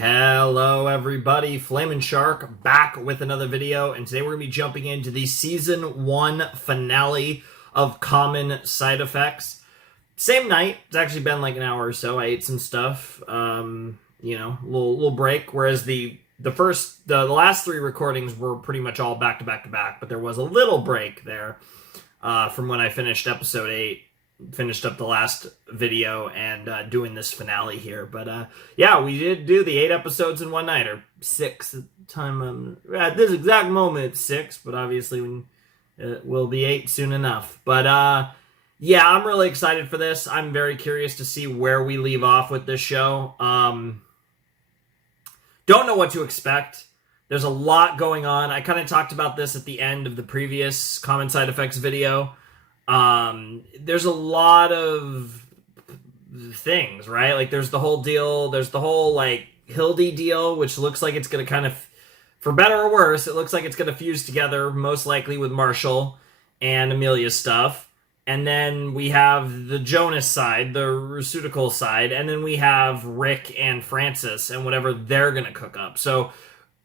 Hello everybody, Flamin' Shark back with another video, and today we're going to be jumping into the Season 1 finale of Common Side Effects. Same night, it's actually been like an hour or so, I ate some stuff, little break, whereas the last three recordings were pretty much all back to back to back, but there was a little break there from when I finished episode 8. Finished up the last video and doing this finale here, but yeah, we did do the 8 episodes in one night, or 6 at the time. At this exact moment it's 6, but obviously it will be 8 soon enough. But yeah, I'm really excited for this. I'm very curious to see where we leave off with this show. Don't know what to expect. There's a lot going on. I kind of talked about this at the end of the previous Common Side Effects video. There's a lot of things, right? Like, there's the whole deal, there's the whole, like, Hildy deal, which looks like it's gonna kind of, for better or worse, it looks like it's gonna fuse together, most likely with Marshall and Amelia's stuff. And then we have the Jonas side, the Rasuticul side, and then we have Rick and Francis and whatever they're gonna cook up. So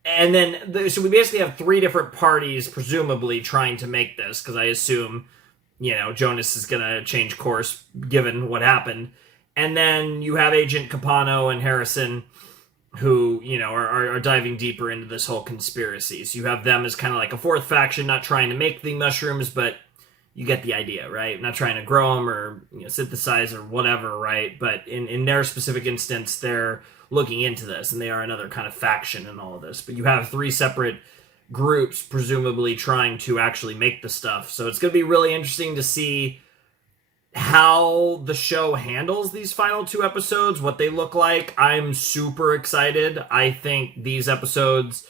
we basically have 3 different parties, presumably, trying to make this, because I assume Jonas is going to change course given what happened. And then you have Agent Capano and Harrison who, are diving deeper into this whole conspiracy. So you have them as kind of like a 4th faction, not trying to make the mushrooms, but you get the idea, right? Not trying to grow them or synthesize or whatever, right? But in their specific instance, they're looking into this, and they are another kind of faction in all of this. But you have 3 separate groups presumably trying to actually make the stuff. So it's going to be really interesting to see how the show handles these final 2 episodes, what they look like. I'm super excited. I think these episodes,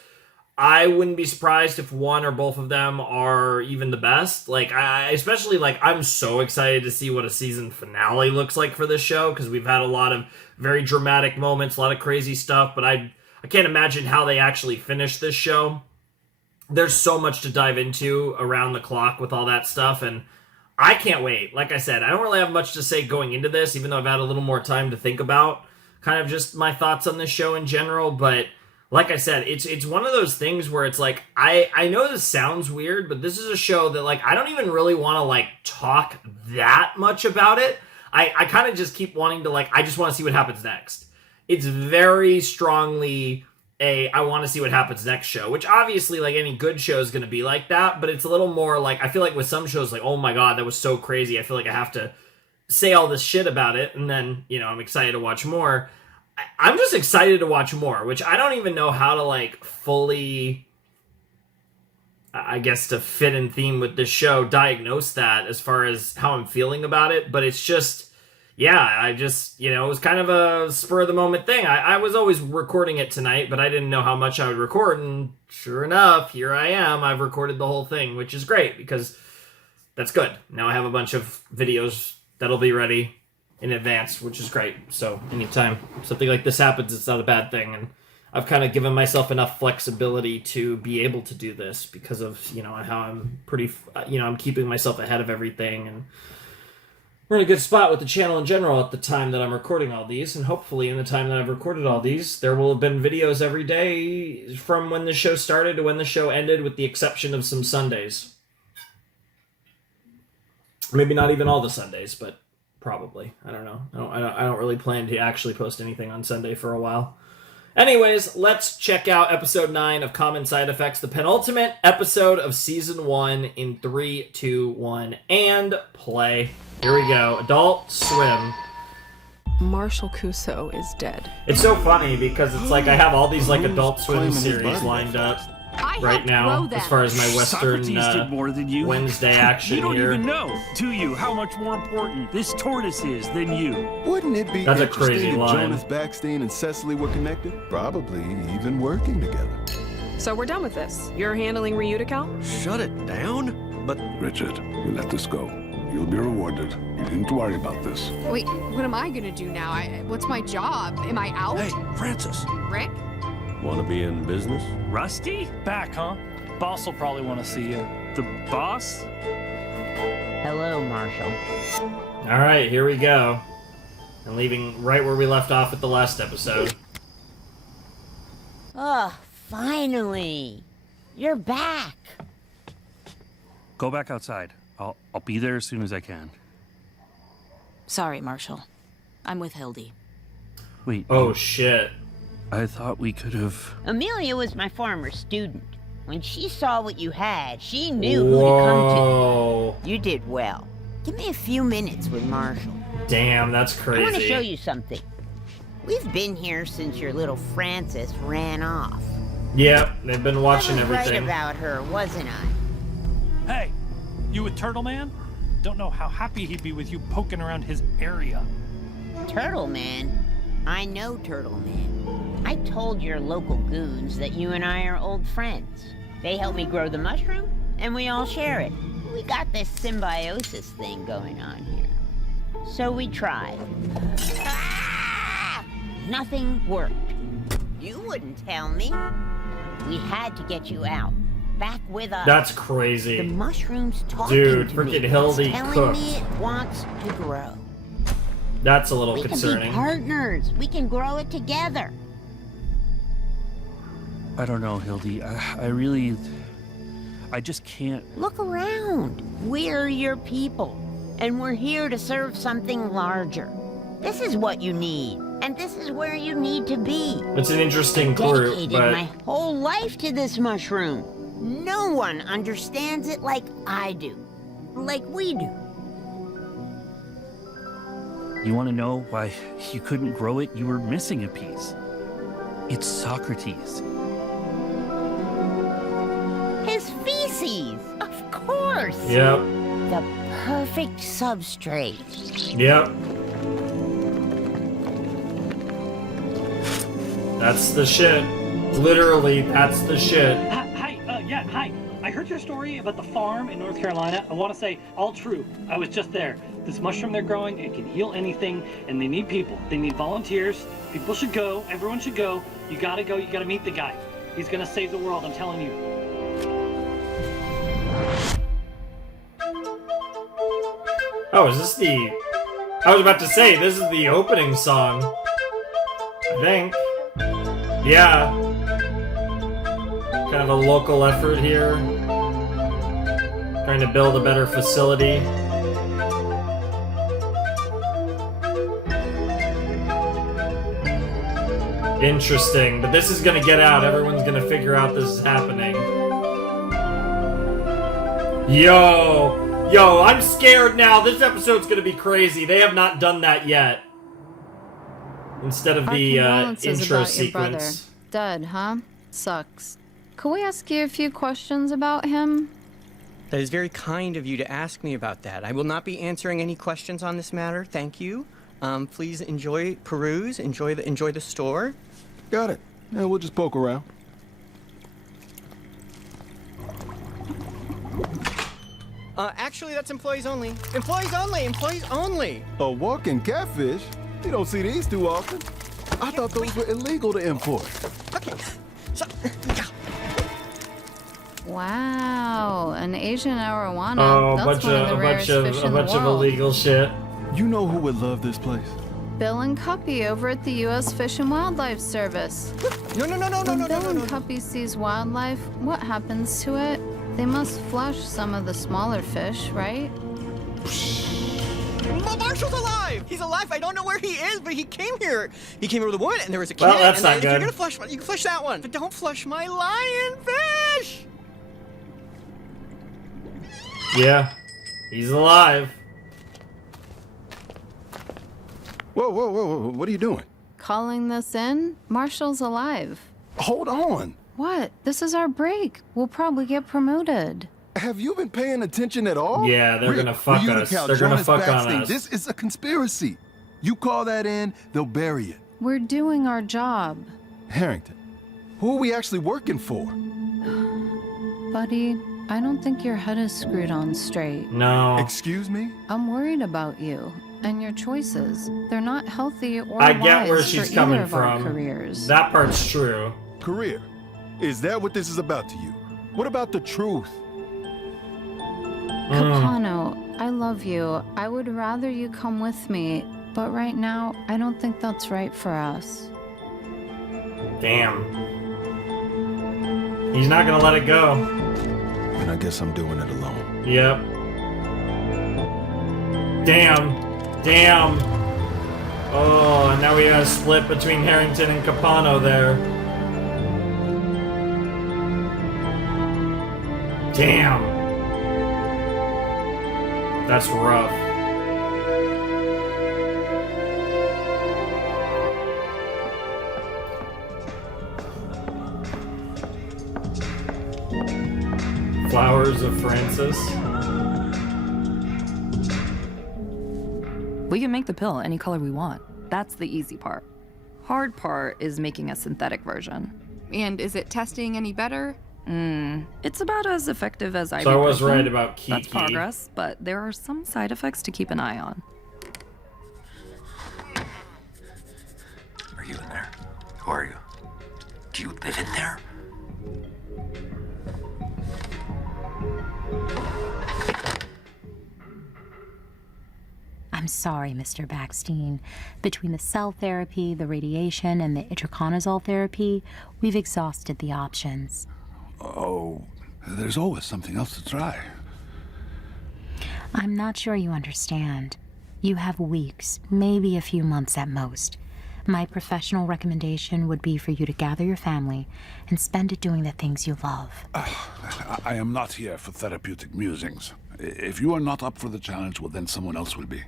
I wouldn't be surprised if one or both of them are even the best. I'm so excited to see what a season finale looks like for this show, because we've had a lot of very dramatic moments, a lot of crazy stuff, but I can't imagine how they actually finish this show. There's so much to dive into around the clock with all that stuff, and I can't wait. Like I said, I don't really have much to say going into this, even though I've had a little more time to think about kind of just my thoughts on this show in general. But like I said, it's one of those things where it's like, I know this sounds weird, but this is a show that, like, I don't even really want to, like, talk that much about it. I kind of just keep wanting to, like, I just want to see what happens next. It's very strongly I want to see what happens next show, which obviously, like, any good show is going to be like that, but it's a little more like, I feel like with some shows, like, oh my god, that was so crazy, I feel like I have to say all this shit about it, and then, I'm excited to watch more. I'm just excited to watch more, which I don't even know how to, like, fully, I guess, to fit in theme with this show, diagnose that as far as how I'm feeling about it, but it's just, yeah, it was kind of a spur-of-the-moment thing. I was always recording it tonight, but I didn't know how much I would record, and sure enough, here I am. I've recorded the whole thing, which is great, because that's good. Now I have a bunch of videos that'll be ready in advance, which is great. So anytime something like this happens, it's not a bad thing, and I've kind of given myself enough flexibility to be able to do this because of, how I'm pretty, I'm keeping myself ahead of everything, and we're in a good spot with the channel in general at the time that I'm recording all these, and hopefully in the time that I've recorded all these, there will have been videos every day from when the show started to when the show ended, with the exception of some Sundays. Maybe not even all the Sundays, but probably. I don't know. I don't really plan to actually post anything on Sunday for a while. Anyways, let's check out episode 9 of Common Side Effects, the penultimate episode of season 1 in 3, 2, 1, and play. Here we go. Adult Swim. Marshall Cuso is dead. It's so funny because it's like I have all these, like, Adult Swim series lined up right now as far as my Western Wednesday action here. You don't even know, do you, how much more important this tortoise is than you? Wouldn't it be That's a interesting crazy if line. Jonas Backstein and Cecily were connected? Probably even working together. So we're done with this. You're handling Reudical? Shut it down? But Richard, we let this go. You'll be rewarded. You didn't worry about this. Wait, what am I gonna do now? What's my job? Am I out? hey, Francis. Rick? Want to be in business? Rusty? Back, huh? Boss will probably want to see you. The boss? Hello, Marshall. All right, here we go. And leaving right where we left off at the last episode. Oh, finally. You're back. Go back outside. I'll be there as soon as I can. Sorry, Marshall. I'm with Hildy. Wait. Oh shit. I thought we could have... Amelia was my former student. When she saw what you had, she knew who to come Whoa. to. You did well. Give me a few minutes with Marshall. Damn, that's I want to show crazy. you something. We've been here since your little Frances ran off. Yep, they've been watching I was right everything. about her, wasn't I? Hey, you with Turtle Man? Don't know how happy he'd be with you poking around his area. Turtle Man? I know Turtle Man. I told your local goons that you and I are old friends. They helped me grow the mushroom, and we all share it. We got this symbiosis thing going on here. So we tried. Ah! Nothing worked. You wouldn't tell me. We had to get you out. Back with us. That's The crazy. mushroom's talking Dude, to me. freaking Hildy It's telling cooked. me it wants to grow. That's a little We can be concerning. partners. We can grow it together. I don't know, Hildy. I just can't... Look around. We're your people, and we're here to serve something larger. This is what you need, and this is where you need to be. It's an interesting group, Dedicated but my whole life to this mushroom. No one understands it like I do. Like we do. You want to know why you couldn't grow it? You were missing a piece. It's Socrates. His feces, of course. yep, The perfect substrate. yep. That's the shit. Literally, that's the shit. Hi. I heard your story about the farm in North Carolina. I want to say, all true. I was just there. This mushroom they're growing, it can heal anything, and they need people. They need volunteers. People should go. Everyone should go. You gotta go. You gotta meet the guy. He's gonna save the world, I'm telling you. Oh, is this the... I was about to say, this is the opening song. I think. Yeah. Kind of a local effort here. Trying to build a better facility. Interesting, but this is gonna get out. Everyone's gonna figure out this is happening. Yo, I'm scared now. This episode's gonna be crazy. They have not done that yet. Instead of Our the condolences intro about your brother. sequence. Dead, huh? Sucks. Could we ask you a few questions about him? That is very kind of you to ask me about that. I will not be answering any questions on this matter. Thank you. Please peruse, enjoy the store. Got it. Yeah, we'll just poke around. Actually, that's employees only. Employees only! Employees only! A walking catfish? You don't see these too often. I thought those were illegal to import. Okay. So, Wow, an Asian arowana. Oh, That's one of the rarest fish in the of world. illegal shit. You know who would love this place? Bill and Cuppy over at the U.S. Fish and Wildlife Service. No. When Bill and Cuppy sees wildlife, what happens to it? They must flush some of the smaller fish, right? Marshall's alive! He's alive! I don't know where he is, but he came here. He came here with a woman, and there was a kid. Well, that's and not if you're good. gonna flush one, you can flush that one. But don't flush my lionfish! Yeah, he's alive. Whoa. What are you doing? Calling this in? Marshall's alive. Hold on. What? This is our break. We'll probably get promoted. Have you been paying attention at all? Yeah, they're gonna fuck us. Reunical, They're gonna join us fuck on backstage. us. This is a conspiracy. You call that in, they'll bury it. We're doing our job. Harrington, who are we actually working for? Buddy, I don't think your head is screwed on straight. No. Excuse me? I'm worried about you and your choices. They're not healthy or I get where wise she's for coming either of our from. careers. That part's true. Career. Is that what this is about to you? What about the truth? Capano, I love you. I would rather you come with me, but right now, I don't think that's right for us. Damn. He's not gonna let it go. And I guess I'm doing it alone. Yep. Damn. Damn. Oh, and now we got a split between Harrington and Capano there. Damn. That's rough. Flowers of Francis. We can make the pill any color we want. That's the easy part. Hard part is making a synthetic version. And is it testing any better? It's about as effective as ibuprofen. So I was right about Kiki. That's progress, but there are some side effects to keep an eye on. Are you in there? Who are you? Do you live in there? I'm sorry, Mr. Backstein. Between the cell therapy, the radiation, and the itraconazole therapy, we've exhausted the options. Oh, there's always something else to try. I'm not sure you understand. You have weeks, maybe a few months at most. My professional recommendation would be for you to gather your family and spend it doing the things you love. I am not here for therapeutic musings. If you are not up for the challenge, well, then someone else will be.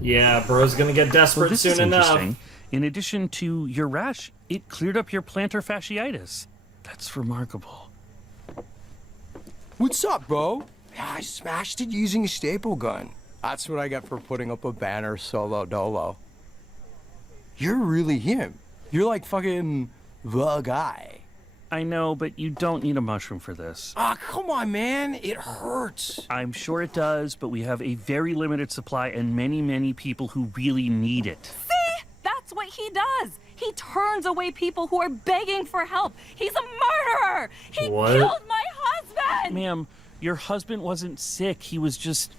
Yeah, bro's gonna get desperate this soon is enough. interesting. In addition to your rash, it cleared up your plantar fasciitis. That's remarkable. What's up, bro? I smashed it using a staple gun. That's what I get for putting up a banner solo dolo. You're really him. You're like fucking the guy. I know, but you don't need a mushroom for this. Ah, come on, man. It hurts. I'm sure it does, but we have a very limited supply and many, many people who really need it. See? That's what he does. He turns away people who are begging for help. He's a murderer. He killed my husband. Ma'am, your husband wasn't sick. He was just,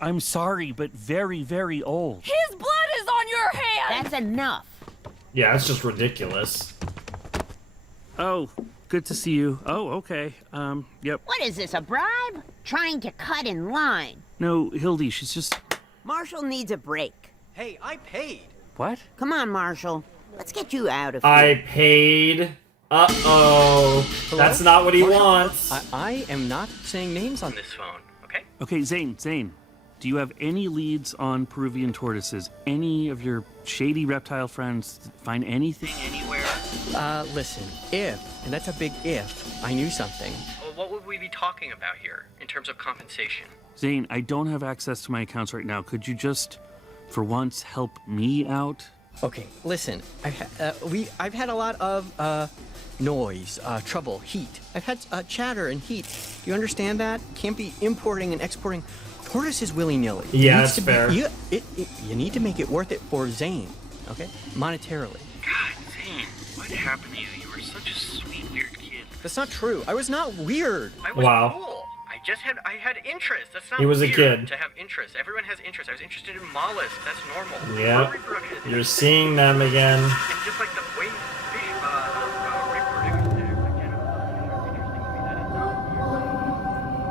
I'm sorry, but very, very old. His blood is on your hands. That's enough. Yeah, it's just ridiculous. Oh, good to see you. Oh, okay. Yep. What is this, a bribe? Trying to cut in line. No, Hildy, she's just... Marshall needs a break. Hey, I paid. What? Come on, Marshall. Let's get you out of here. I paid. Uh-oh. Hello? That's not what he Marshall? wants. I am not saying names on this phone, okay? Okay, Zane, do you have any leads on Peruvian tortoises? Any of your shady reptile friends find anything anywhere? Listen, if, and that's a big if, I knew something. Well, what would we be talking about here in terms of compensation? Zane, I don't have access to my accounts right now. Could you just, for once, help me out? Okay, listen, I've had a lot of noise, trouble, heat. I've had chatter and heat. Do you understand that? Can't be importing and exporting tortoises willy-nilly. Yeah, that's fair. You need to make it worth it for Zane, okay? Monetarily. God, Zane, what happened to you? You were such a sweet, weird kid. That's not true. I was not weird. I was Wow. cool. I had interest. That's not He was a weird kid. to have interest. Everyone has interest. I was interested in mollusks. That's normal. Yep. Reproduction is You're seeing them again. And just like the way fish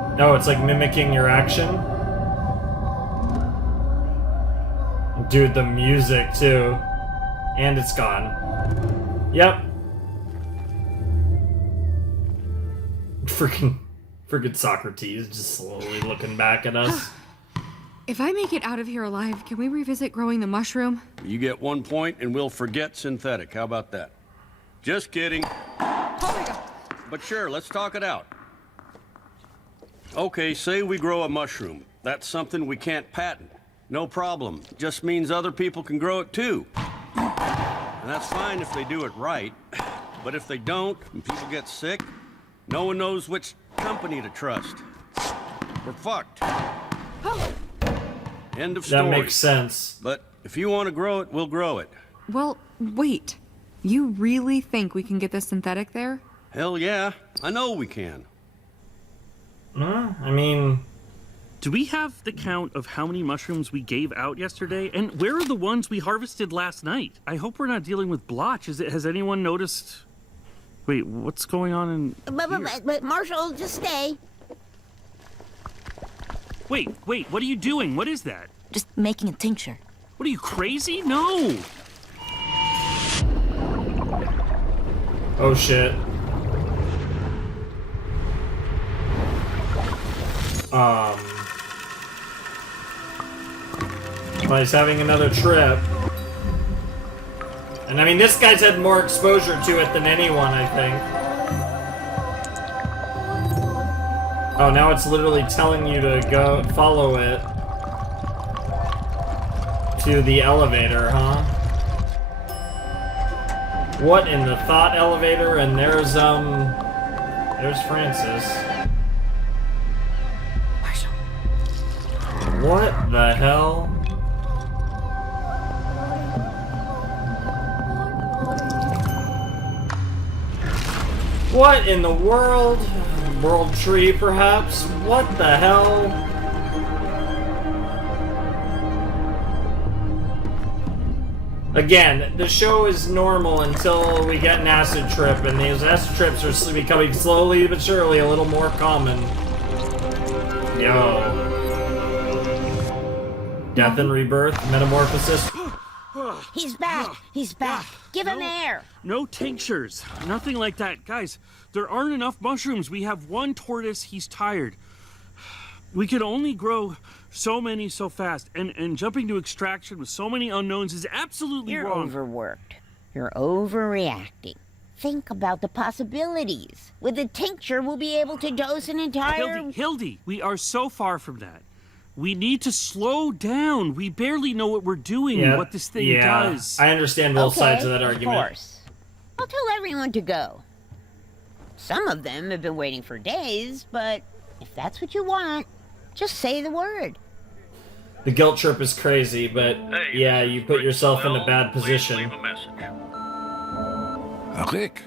reproduce. No, it's like mimicking your action. Dude, the music too. And it's gone. Yep. Freaking Socrates just slowly looking back at us. If I make it out of here alive, can we revisit growing the mushroom? You get 1 point and we'll forget synthetic. How about that? Just kidding. But sure, let's talk it out. Okay, say we grow a mushroom. That's something we can't patent. No problem. Just means other people can grow it too. And that's fine if they do it right. But if they don't, and people get sick, no one knows which company to trust. We're fucked. End of story. That makes sense. But if you want to grow it, we'll grow it. Well, wait. You really think we can get this synthetic there? Hell yeah. I know we can. I mean... Do we have the count of how many mushrooms we gave out yesterday? And where are the ones we harvested last night? I hope we're not dealing with blotch. Has anyone noticed Wait, what's going on in... But Marshall, just stay. Wait, what are you doing? What is that? Just making a tincture. What are you, crazy? No! Oh shit. Well, he's having another trip. And I mean, this guy's had more exposure to it than anyone, I think. Oh, now it's literally telling you to go follow it to the elevator, huh? What in the thought elevator? And there's Francis. Marshall. What the hell? What in the world? World tree, perhaps? What the hell? Again, the show is normal until we get an acid trip, and these acid trips are becoming slowly but surely a little more common. Yo. Death and rebirth, metamorphosis. He's back. He's back. Give him air. No tinctures. Nothing like that. Guys, there aren't enough mushrooms. We have one tortoise. He's tired. We can only grow so many so fast. And jumping to extraction with so many unknowns is absolutely You're wrong. overworked. You're overreacting. Think about the possibilities. With the tincture, we'll be able to dose an entire... Hildy, we are so far from that. We need to slow down. We barely know what we're doing, what this thing does. I understand both sides of that argument. Of course. I'll tell everyone to go. Some of them have been waiting for days, but if that's what you want, just say the word. The guilt trip is crazy, but yeah, you put yourself in a bad position. Leave a message. Rick,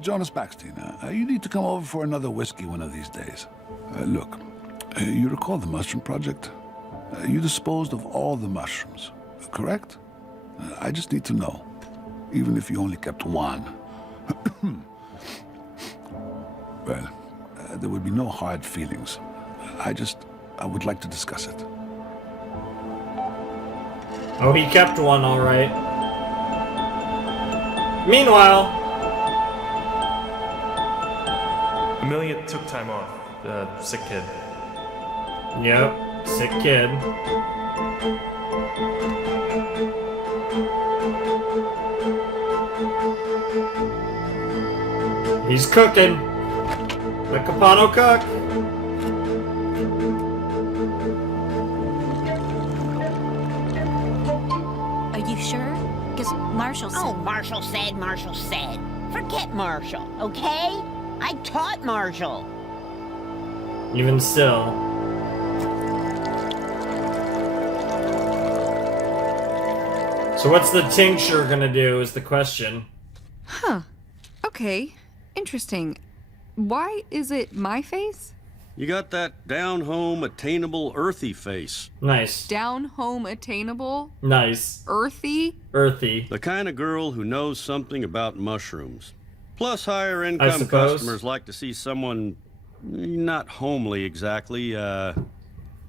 Jonas Backstein, you need to come over for another whiskey one of these days. Look, you recall the mushroom project? You disposed of all the mushrooms, correct? I just need to know, even if you only kept one. Well, there would be no hard feelings. I would like to discuss it. Oh, he kept one, all right. Meanwhile... Amelia took time off. Sick kid. Yep, sick kid. He's cooking. The Capano cook. Are you sure? Because Marshall said... Oh, Marshall said. Forget Marshall, okay? I taught Marshall. Even still. So what's the tincture gonna do is the question. Huh. Okay. Interesting. Why is it my face? You got that down-home, attainable, earthy face. Nice. Down home attainable? Nice. Earthy? Earthy. The kind of girl who knows something about mushrooms. Plus, higher-income customers like to see someone not homely exactly,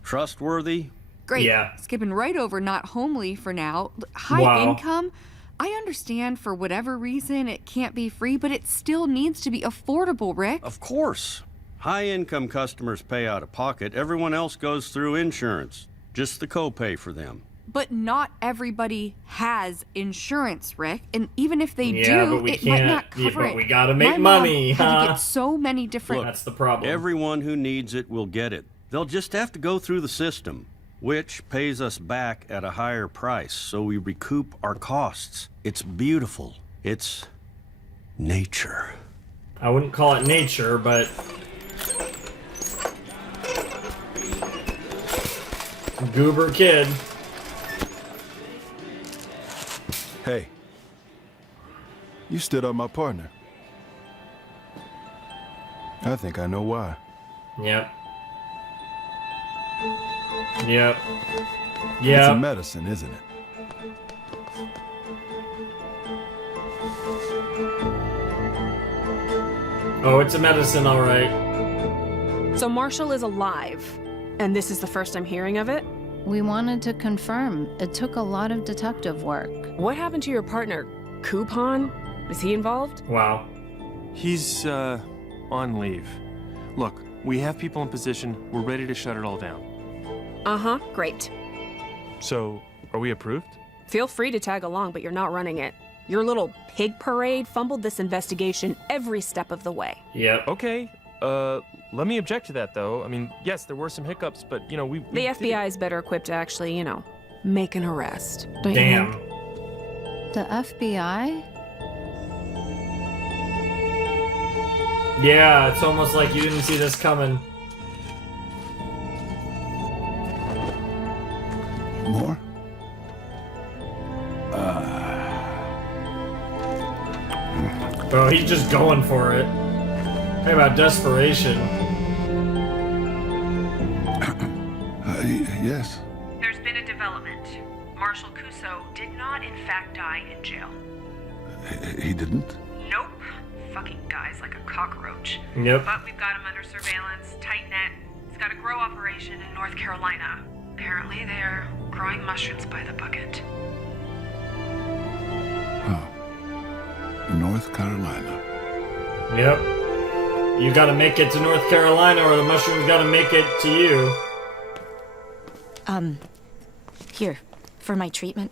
trustworthy. Great. Yeah. Skipping right over not homely for now. High income? I understand for whatever reason it can't be free, but it still needs to be affordable, Rick. Of course. High-income customers pay out of pocket. Everyone else goes through insurance. Just the copay for them. But not everybody has insurance, Rick. And even if they Yeah, do, but we it might can't- not yeah, cover but it. we gotta make My mom money, had to huh? get so many different... Look, That's the problem. Everyone who needs it will get it. They'll just have to go through the system, which pays us back at a higher price, so we recoup our costs. It's beautiful. It's nature. I wouldn't call it nature, but... Goober kid. Hey, you stood up my partner. I think I know why. Yep. Yep. It's a Yep. medicine, isn't it? Oh, it's a medicine, all right. So Marshall is alive, and this is the first I'm hearing of it? We wanted to confirm. It took a lot of detective work. What happened to your partner, Coupon? Is he involved? Wow. He's, on leave. Look, we have people in position. We're ready to shut it all down. Uh-huh, great. So, are we approved? Feel free to tag along, but you're not running it. Your little pig parade fumbled this investigation every step of the way. Yep. Okay, let me object to that, though. I mean, yes, there were some hiccups, but, you know, we The FBI is better equipped to actually, you know, make an arrest. Don't Damn. you think? The FBI? Yeah, it's almost like you didn't see this coming. More? Oh, he's just going for it. Talk about desperation. Yes. There's been a development. Marshall Cuso did not, in fact, die in jail. He didn't? Nope. Fucking guy's like a cockroach. Yep. But we've got him under surveillance, tight net. He's got a grow operation in North Carolina. Apparently, they're growing mushrooms by the bucket. North Carolina. Yep. You gotta make it to North Carolina or the mushrooms gotta make it to you. Here, for my treatment.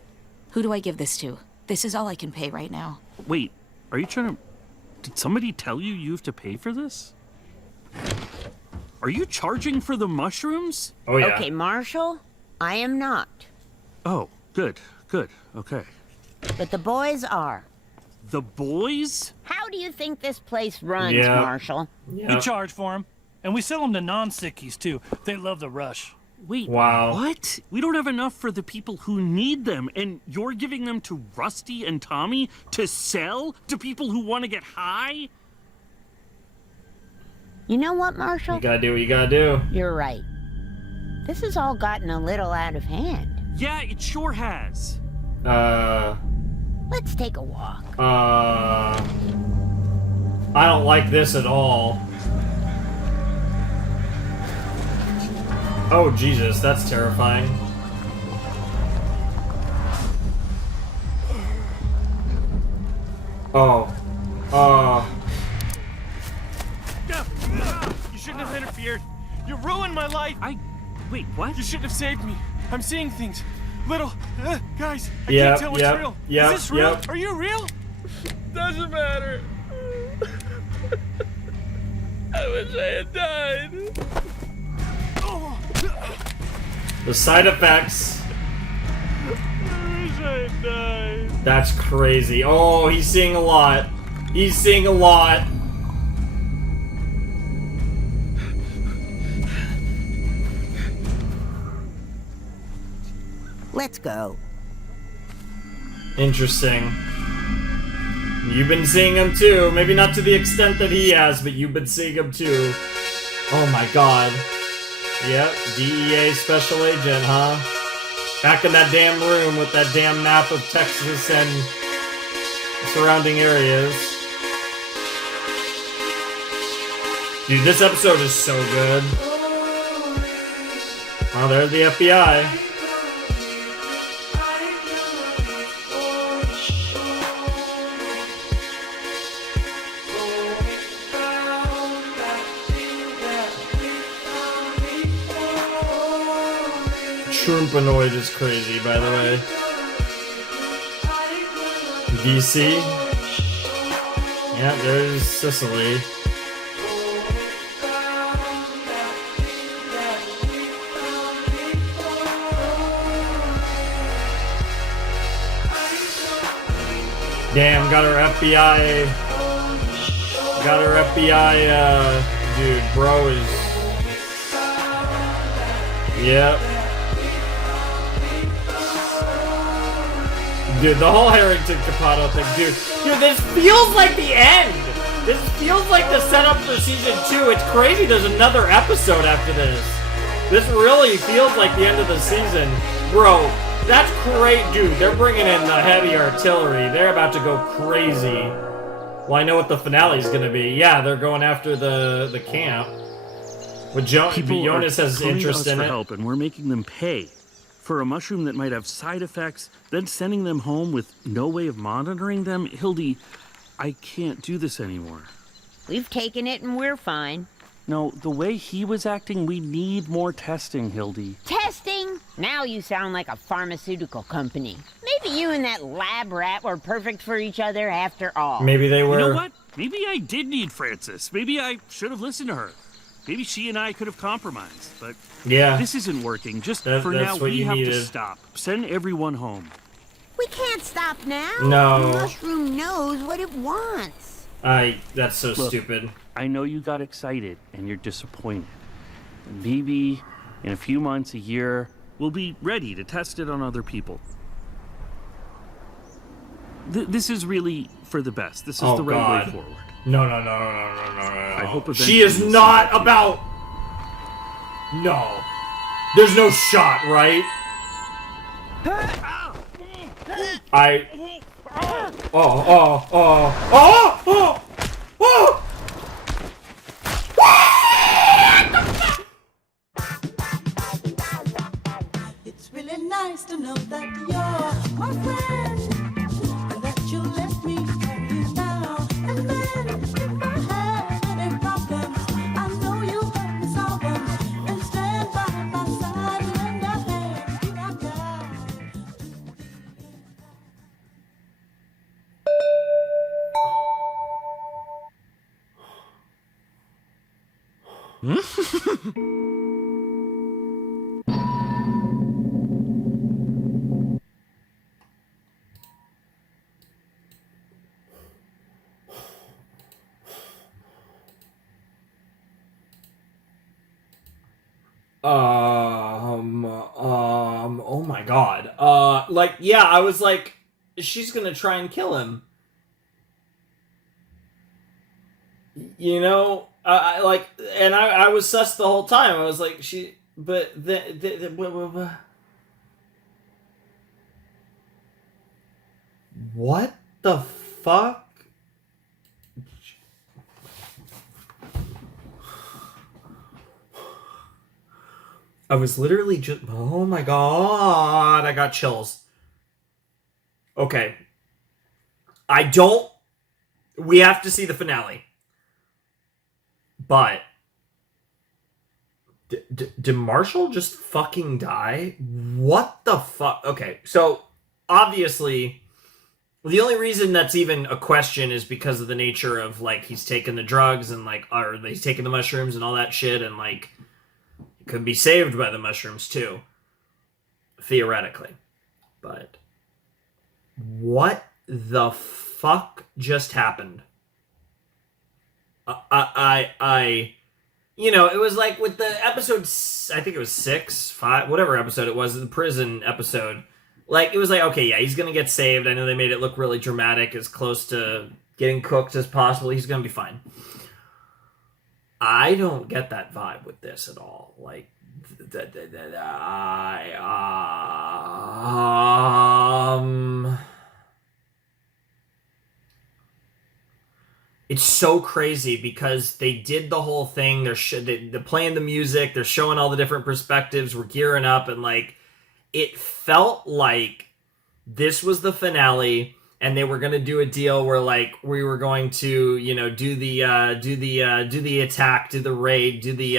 Who do I give this to? This is all I can pay right now. Wait, are you trying to... Did somebody tell you you have to pay for this? Are you charging for the mushrooms? Oh, yeah. Okay, Marshall, I am not. Oh, good, good, okay. But the boys are. The boys? How do you think this place runs, Yeah. Marshall? We charge for them, and we sell them to non-sickies, too. They love the rush. Wait, wow. What? We don't have enough for the people who need them, and you're giving them to Rusty and Tommy to sell to people who want to get high? You know what, Marshall? You gotta do what you gotta do. You're right. This has all gotten a little out of hand. Yeah, it sure has. Let's take a walk. I don't like this at all. Oh, Jesus, that's terrifying. Oh. You shouldn't have interfered. You ruined my life. Wait, what? You shouldn't have saved me. I'm seeing things. Little, guys, I Yep, can't tell what's yep, real. yep, Is this real? yep. Are you real? Doesn't matter. I wish I had died. Oh. The side effects. I wish I had died. That's crazy. Oh, he's seeing a lot. He's seeing a lot. Let's go. Interesting. You've been seeing him too. Maybe not to the extent that he has, but you've been seeing him too. Oh my god. Yep, DEA special agent, huh? Back in that damn room with that damn map of Texas and surrounding areas. Dude, this episode is so good. Oh, there's the FBI. Shroomponoid is crazy, by the way. DC. Yeah, there's Sicily. Damn, got our FBI. Got our FBI, dude, bro is. Yep. Dude, the whole Harrington Capado thing, dude, this feels like the end! This feels like the setup for season 2. It's crazy there's another episode after this. This really feels like the end of the season. Bro, that's great, dude. They're bringing in the heavy artillery. They're about to go crazy. Well, I know what the finale is gonna be. Yeah, they're going after the camp. But Jonas has coming to interest us in for it. help, and we're making them pay for a mushroom that might have side effects, then sending them home with no way of monitoring them. Hildy, I can't do this anymore. We've taken it and we're fine. No, the way he was acting, we need more testing, Hildy. Testing? Now you sound like a pharmaceutical company. Maybe you and that lab rat were perfect for each other after all. Maybe they were. You know what? Maybe I did need Frances. Maybe I should have listened to her. Maybe she and I could have compromised, but yeah, this isn't working. Just That- for that's now, what we you have needed. to stop. Send everyone home. We can't stop now. No. The mushroom knows what it wants. That's so Look, stupid. I know you got excited and you're disappointed. Maybe in a few months, a year, we'll be ready to test it on other people. This is really for the best. This is Oh, the right God. way forward. No. I hope She is eventually not we'll see about. No. There's no shot, right? Oh! It's really nice to know that you're my friend and that you let me carry you down. And then if I have any problems, I know you'll help me solve them and stand by my side and lend a hand. Be my guide. Oh my God. Yeah, I was like, she's gonna try and kill him. You know, I was sus the whole time. I was like, what the fuck? I was literally just, oh my God, I got chills. Okay. We have to see the finale. But, did Marshall just fucking die? What the fuck? Okay, so, obviously, the only reason that's even a question is because of the nature of, like, he's taking the drugs and, like, or he's taking the mushrooms and all that shit, and, like, could be saved by the mushrooms too, theoretically. But what the fuck just happened? You know, it was like with the episode, I think it was 6, 5, whatever episode it was, the prison episode. Like, it was like, okay, yeah, he's gonna get saved. I know they made it look really dramatic, as close to getting cooked as possible. He's gonna be fine. I don't get that vibe with this at all. Like, it's so crazy because they did the whole thing. They're playing the music. They're showing all the different perspectives. We're gearing up, and like, it felt like this was the finale. And they were gonna do a deal where, like, we were going to, you know, do the attack, do the raid, do the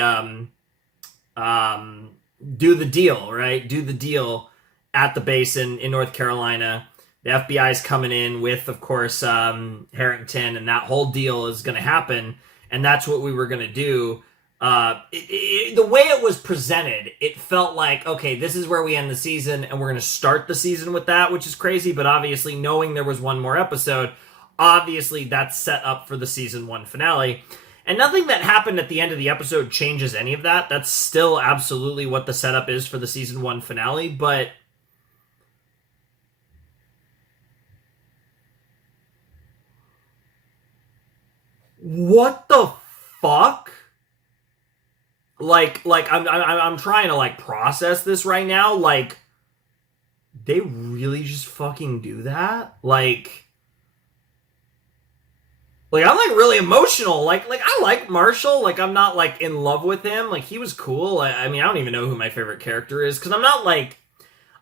deal, right? Do the deal at the base in North Carolina. The FBI's coming in with, of course, Harrington, and that whole deal is gonna happen, and that's what we were gonna do. The way it was presented, it felt like, okay, this is where we end the season, and we're going to start the season with that, which is crazy, but obviously knowing there was one more episode, obviously that's set up for the season 1 finale. And nothing that happened at the end of the episode changes any of that. That's still absolutely what the setup is for the season 1 finale, but what the fuck? Like I'm trying to, like, process this right now. Like, they really just fucking do that? Like, Like, I'm, like, really emotional. Like, I like Marshall. Like, I'm not, like, in love with him. Like, he was cool. I mean, I don't even know who my favorite character is, because I'm not, like...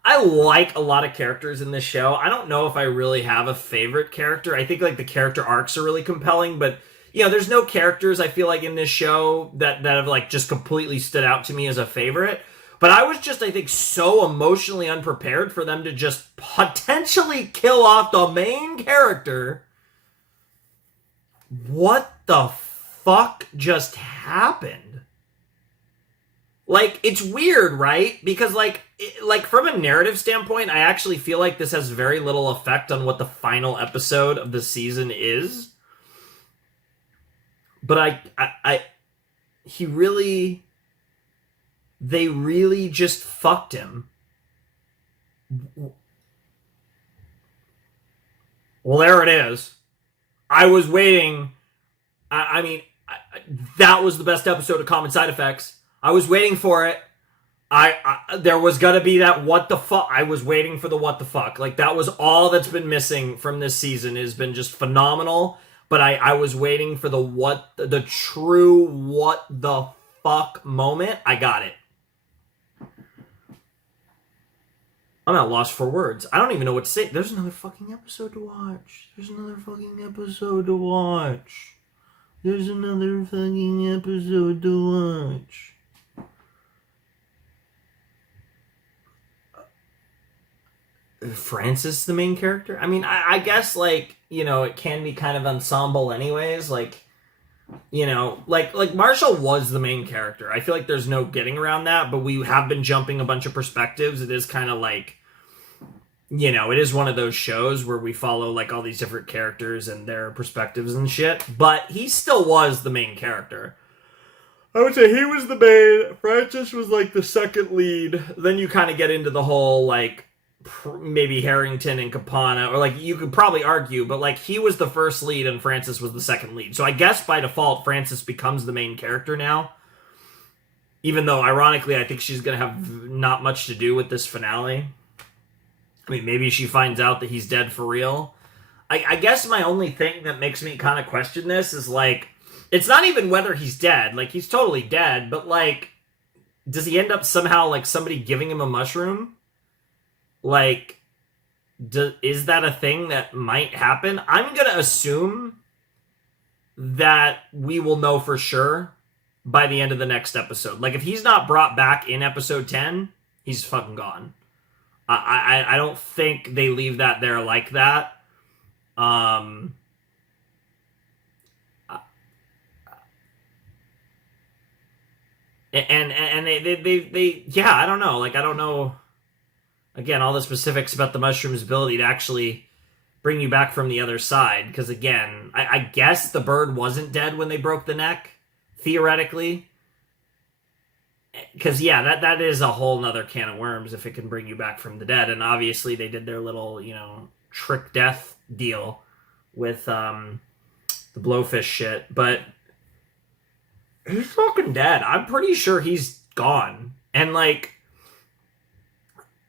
I like a lot of characters in this show. I don't know if I really have a favorite character. I think, like, the character arcs are really compelling, but, you know, there's no characters, I feel like, in this show that have, like, just completely stood out to me as a favorite. But I was just, I think, so emotionally unprepared for them to just potentially kill off the main character. What the fuck just happened? Like, it's weird, right? Because, like from a narrative standpoint, I actually feel like this has very little effect on what the final episode of the season is. But they really just fucked him. Well, there it is. I was waiting. I mean, that was the best episode of Common Side Effects. I was waiting for it. There was gonna be that what the fuck. I was waiting for the what the fuck. Like, that was all that's been missing from this season. Has been just phenomenal. But I was waiting for the true what the fuck moment. I got it. I'm not lost for words. I don't even know what to say. There's another fucking episode to watch. There's another fucking episode to watch. There's another fucking episode to watch. Francis, the main character? I mean, I guess, like, you know, it can be kind of ensemble anyways. Like, you know, like Marshall was the main character. I feel like there's no getting around that, but we have been jumping a bunch of perspectives. It is kind of like, you know, it is one of those shows where we follow, like, all these different characters and their perspectives and shit. But he still was the main character. I would say he was the main. Francis was, like, the second lead. Then you kind of get into the whole, like, maybe Harrington and Campana, or, like, you could probably argue, but, like, he was the first lead and Francis was the second lead. So I guess by default, Francis becomes the main character now. Even though, ironically, I think she's going to have not much to do with this finale. I mean, maybe she finds out that he's dead for real. I guess my only thing that makes me kind of question this is, like, it's not even whether he's dead. Like, he's totally dead, but, like, does he end up somehow, like, somebody giving him a mushroom? Like, is that a thing that might happen? I'm going to assume that we will know for sure by the end of the next episode. Like, if he's not brought back in episode 10, he's fucking gone. I don't think they leave that there like that. And they yeah, I don't know. Like, I don't know. Again, all the specifics about the mushroom's ability to actually bring you back from the other side. Because, again, I guess the bird wasn't dead when they broke the neck, theoretically. Because, yeah, that is a whole nother can of worms if it can bring you back from the dead. And obviously they did their little, you know, trick death deal with the blowfish shit. But he's fucking dead. I'm pretty sure he's gone. And, like,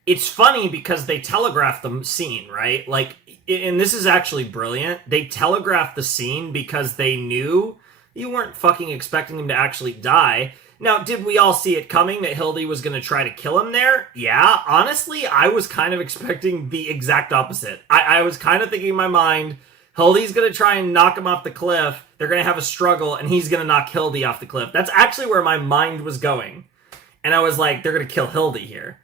it's funny because they telegraphed the scene, right? Like, and this is actually brilliant. They telegraphed the scene because they knew you weren't fucking expecting him to actually die. Now, did we all see it coming that Hildy was going to try to kill him there? Yeah, honestly, I was kind of expecting the exact opposite. I was kind of thinking in my mind, Hildy's going to try and knock him off the cliff. They're going to have a struggle, and he's going to knock Hildy off the cliff. That's actually where my mind was going. And I was like, they're going to kill Hildy here.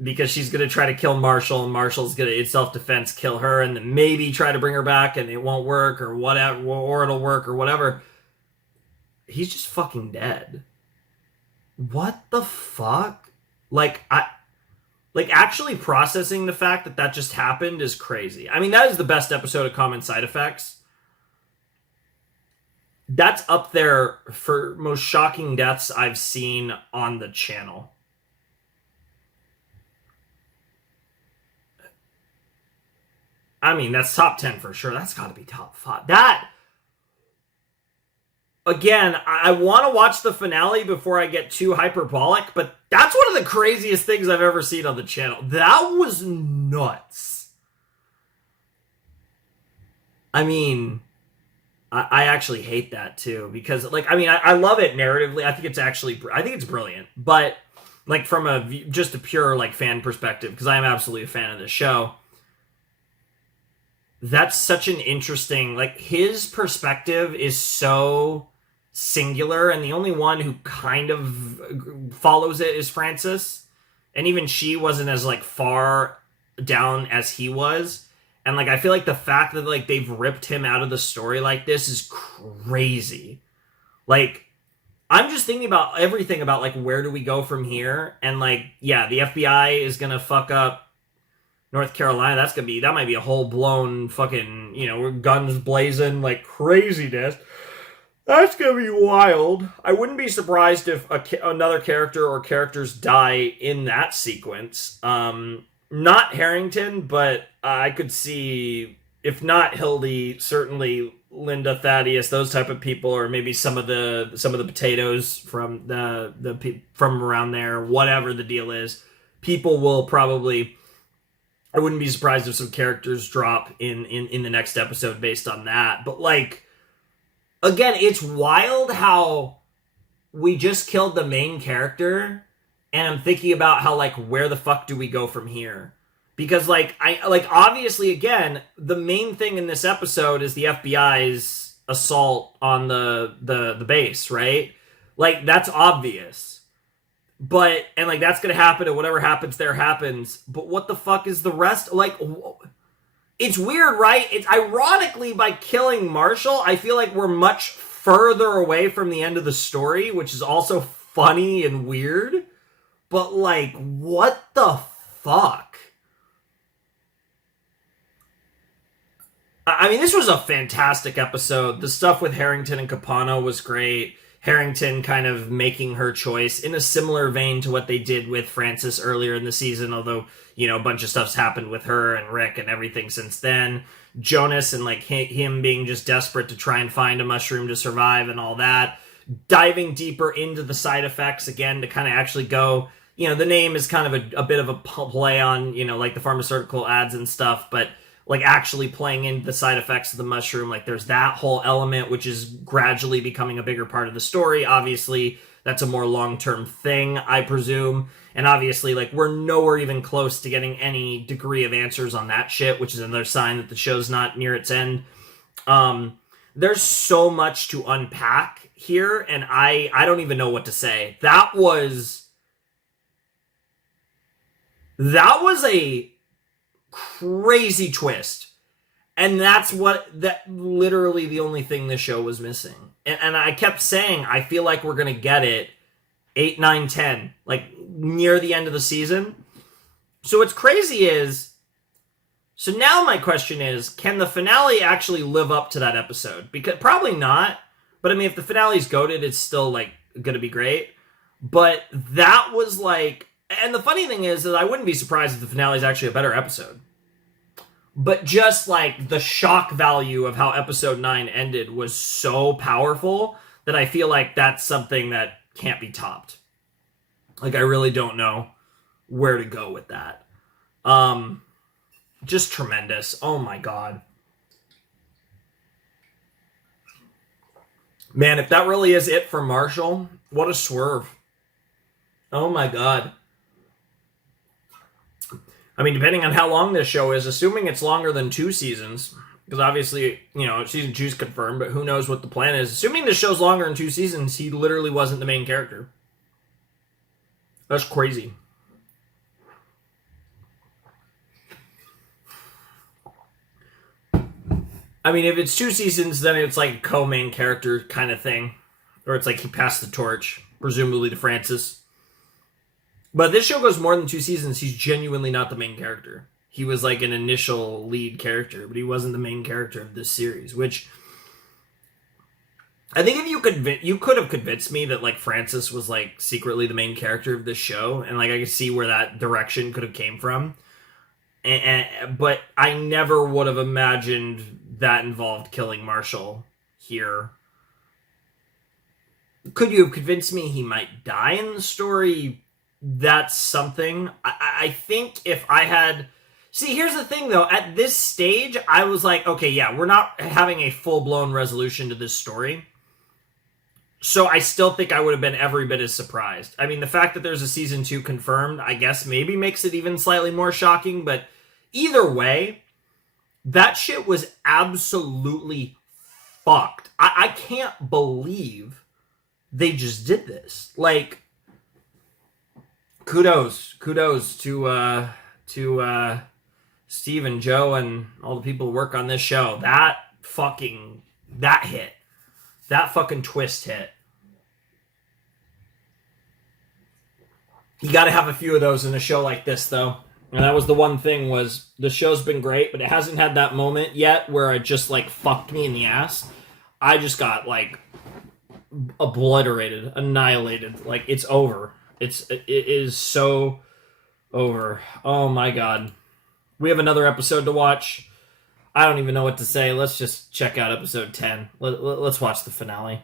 Because she's going to try to kill Marshall, and Marshall's going to, in self-defense, kill her, and then maybe try to bring her back, and it won't work, or whatever, or it'll work, or whatever. He's just fucking dead. What the fuck? Like, actually processing the fact that that just happened is crazy. I mean, that is the best episode of Common Side Effects. That's up there for most shocking deaths I've seen on the channel. I mean, that's top 10 for sure. That's got to be top 5. That, again, I want to watch the finale before I get too hyperbolic, but that's one of the craziest things I've ever seen on the channel. That was nuts. I mean, I actually hate that too, because like, I mean, I love it narratively. I think it's brilliant, but like from just a pure like fan perspective, because I am absolutely a fan of this show. That's such an interesting, like, his perspective is so singular, and the only one who kind of follows it is Francis, and even she wasn't as like far down as he was. And like, I feel like the fact that like they've ripped him out of the story like this is crazy. Like, I'm just thinking about everything about like, where do we go from here? And like, yeah, the FBI is gonna fuck up North Carolina. That might be a whole blown fucking, you know, guns blazing like craziness. That's gonna be wild. I wouldn't be surprised if another character or characters die in that sequence. Not Harrington, but I could see, if not Hildy, certainly Linda, Thaddeus, those type of people, or maybe some of the potatoes from from around there. Whatever the deal is, people will probably. I wouldn't be surprised if some characters drop in the next episode based on that. But like, again, it's wild how we just killed the main character. And I'm thinking about how, like, where the fuck do we go from here? Because, like, obviously, again, the main thing in this episode is the FBI's assault on the base, right? Like, that's obvious. But, and, like, that's gonna happen, and whatever happens there happens. But what the fuck is the rest? Like, it's weird, right? It's ironically, by killing Marshall, I feel like we're much further away from the end of the story, which is also funny and weird. But, like, what the fuck? I mean, this was a fantastic episode. The stuff with Harrington and Capano was great. Harrington kind of making her choice in a similar vein to what they did with Francis earlier in the season, although, you know, a bunch of stuff's happened with her and Rick and everything since then. Jonas and, like, him being just desperate to try and find a mushroom to survive and all that. Diving deeper into the side effects, again, to kind of actually go... You know, the name is kind of a bit of a play on, you know, like the pharmaceutical ads and stuff, but like actually playing into the side effects of the mushroom, like there's that whole element, which is gradually becoming a bigger part of the story. Obviously, that's a more long-term thing, I presume. And obviously, like, we're nowhere even close to getting any degree of answers on that shit, which is another sign that the show's not near its end. There's so much to unpack here, and I don't even know what to say. That was a crazy twist. And that's literally the only thing this show was missing. And I kept saying, I feel like we're going to get it 8, 9, 10, like near the end of the season. So what's crazy is, so now my question is, can the finale actually live up to that episode? Because probably not. But I mean, if the finale's goated, it's still like going to be great. But that was like, and the funny thing is that I wouldn't be surprised if the finale is actually a better episode. But just like the shock value of how episode 9 ended was so powerful that I feel like that's something that can't be topped. Like, I really don't know where to go with that. Just tremendous. Oh my God. Man, if that really is it for Marshall, what a swerve. Oh my God. I mean, depending on how long this show is, assuming it's longer than 2 seasons, because obviously, you know, season 2 is confirmed, but who knows what the plan is. Assuming this show's longer than 2 seasons, he literally wasn't the main character. That's crazy. I mean, if it's 2 seasons, then it's like a co-main character kind of thing. Or it's like he passed the torch, presumably to Francis. But this show goes more than 2 seasons. He's genuinely not the main character. He was like an initial lead character, but he wasn't the main character of this series, which I think if you could have convinced me that like Francis was like secretly the main character of this show, and like I could see where that direction could have came from. But I never would have imagined that involved killing Marshall here. Could you have convinced me he might die in the story? That's something. I think if I had... See, here's the thing, though. At this stage, I was like, okay, yeah, we're not having a full-blown resolution to this story. So I still think I would have been every bit as surprised. I mean, the fact that there's a season 2 confirmed, I guess maybe makes it even slightly more shocking. But either way, that shit was absolutely fucked. I can't believe they just did this. Like, kudos to Steve and Joe and all the people who work on this show. That fucking twist hit. You got to have a few of those in a show like this, though. And that was the one thing, was the show's been great, but it hasn't had that moment yet where it just, like, fucked me in the ass. I just got, like, obliterated, annihilated. Like, it's over. It is so over. Oh, my God. We have another episode to watch. I don't even know what to say. Let's just check out episode 10. Let's watch the finale.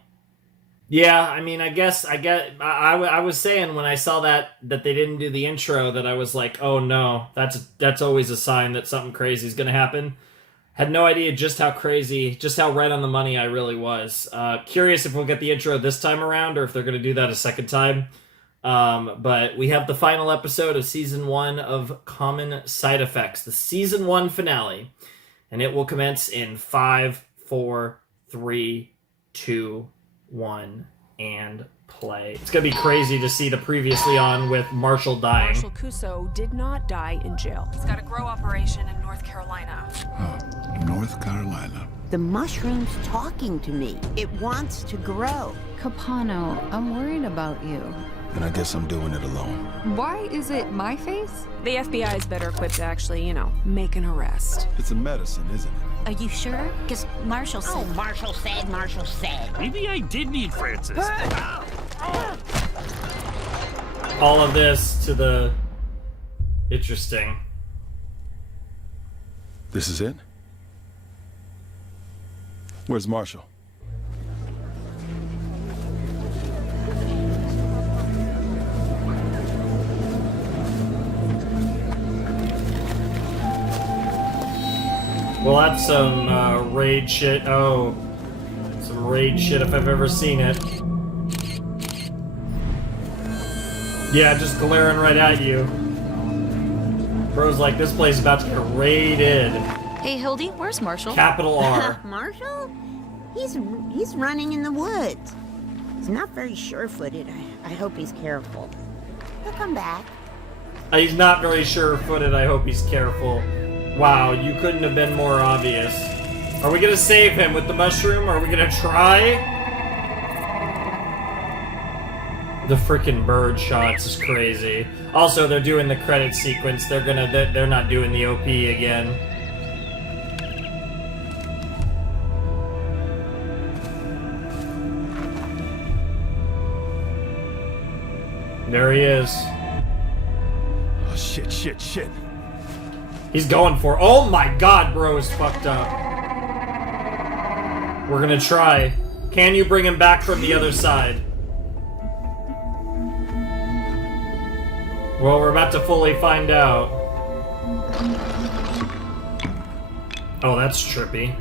Yeah, I mean, I was saying when I saw that they didn't do the intro, that I was like, oh no, that's always a sign that something crazy is going to happen. Had no idea just how crazy, just how right on the money I really was. Curious if we'll get the intro this time around or if they're going to do that a second time. But we have the final episode of season 1 of Common Side Effects, the season 1 finale. And it will commence in 5, 4, 3, 2, 1, and play. It's gonna be crazy to see the previously on with Marshall dying. Marshall Cuso did not die in jail. He's got a grow operation in North Carolina. Oh, North Carolina. The mushroom's talking to me. It wants to grow. Capano, I'm worried about you. And I guess I'm doing it alone. Why is it my face? The FBI is better equipped to actually, make an arrest. It's a medicine, isn't it? Are you sure? Because Marshall said... Oh, Marshall said. Maybe I did need Francis. All of this to the... Interesting. This is it? Where's Marshall? Well, that's some raid shit. Oh, some raid shit if I've ever seen it. Yeah, just glaring right at you. Bro's like, this place is about to get raided. Hey, Hildy, where's Marshall? Capital R. Marshall? He's running in the woods. He's not very sure-footed. I hope he's careful. He'll come back. He's not very sure-footed. I hope he's careful. Wow, you couldn't have been more obvious. Are we gonna save him with the mushroom? Are we gonna try? The freaking bird shots is crazy. Also, they're doing the credit sequence. They're not doing the OP again. There he is. Oh, shit. He's going for... Oh my god, bro is fucked up. We're gonna try. Can you bring him back from the other side? Well, we're about to fully find out. Oh, that's trippy.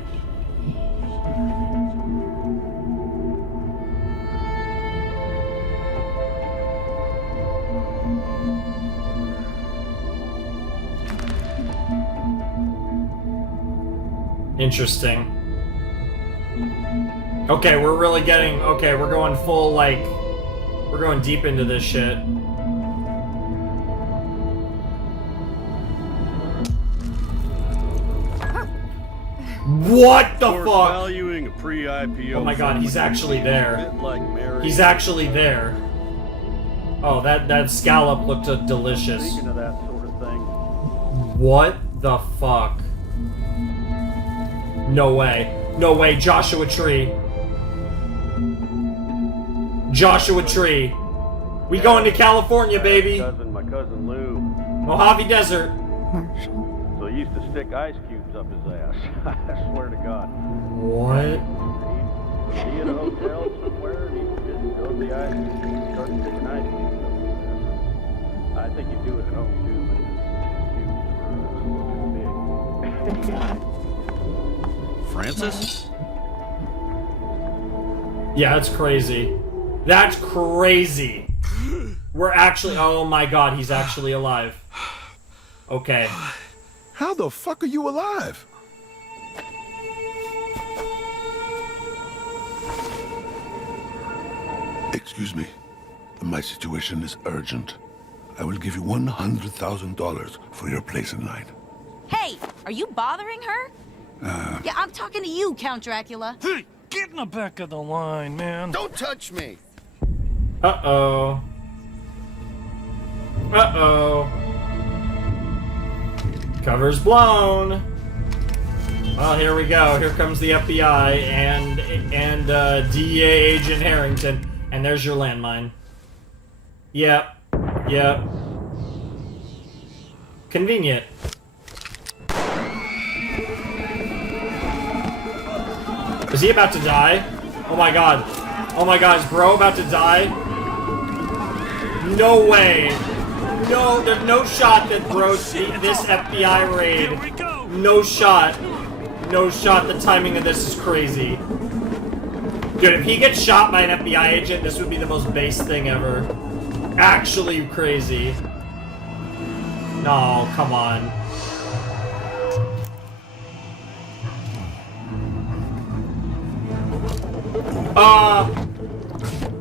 Interesting. Okay, we're really getting... Okay, we're going full, like... We're going deep into this shit. What the fuck? Valuing a pre-IPO. Oh my god, he's actually there. He's actually there. Oh, that scallop looked delicious. Speaking of that sort of thing. What the fuck? No way. No way, Joshua Tree. Joshua Tree. We going to California, baby. My cousin Lou. Mojave Desert. So he used to stick ice cubes up his ass. I swear to God. What? He'd be at a hotel somewhere and he'd just go to the ice and start sticking ice cubes up his ass. I think he'd do it at home too, but Francis? Yeah, that's crazy. That's crazy. We're actually... Oh my god, he's actually alive. Okay. How the fuck are you alive? Excuse me. My situation is urgent. I will give you $100,000 for your place in line. Hey, are you bothering her? Yeah, I'm talking to you, Count Dracula. Hey, get in the back of the line, man. Don't touch me. Uh-oh. Uh-oh. Cover's blown. Well, here we go. Here comes the FBI and DEA agent Harrington. And there's your landmine. Yep. Yep. Convenient. Is he about to die? Oh my god. Oh my god, is bro about to die? No way. No, there's no shot that bro's this FBI raid. No shot. No shot. The timing of this is crazy. Dude, if he gets shot by an FBI agent, this would be the most base thing ever. Actually crazy. No, come on.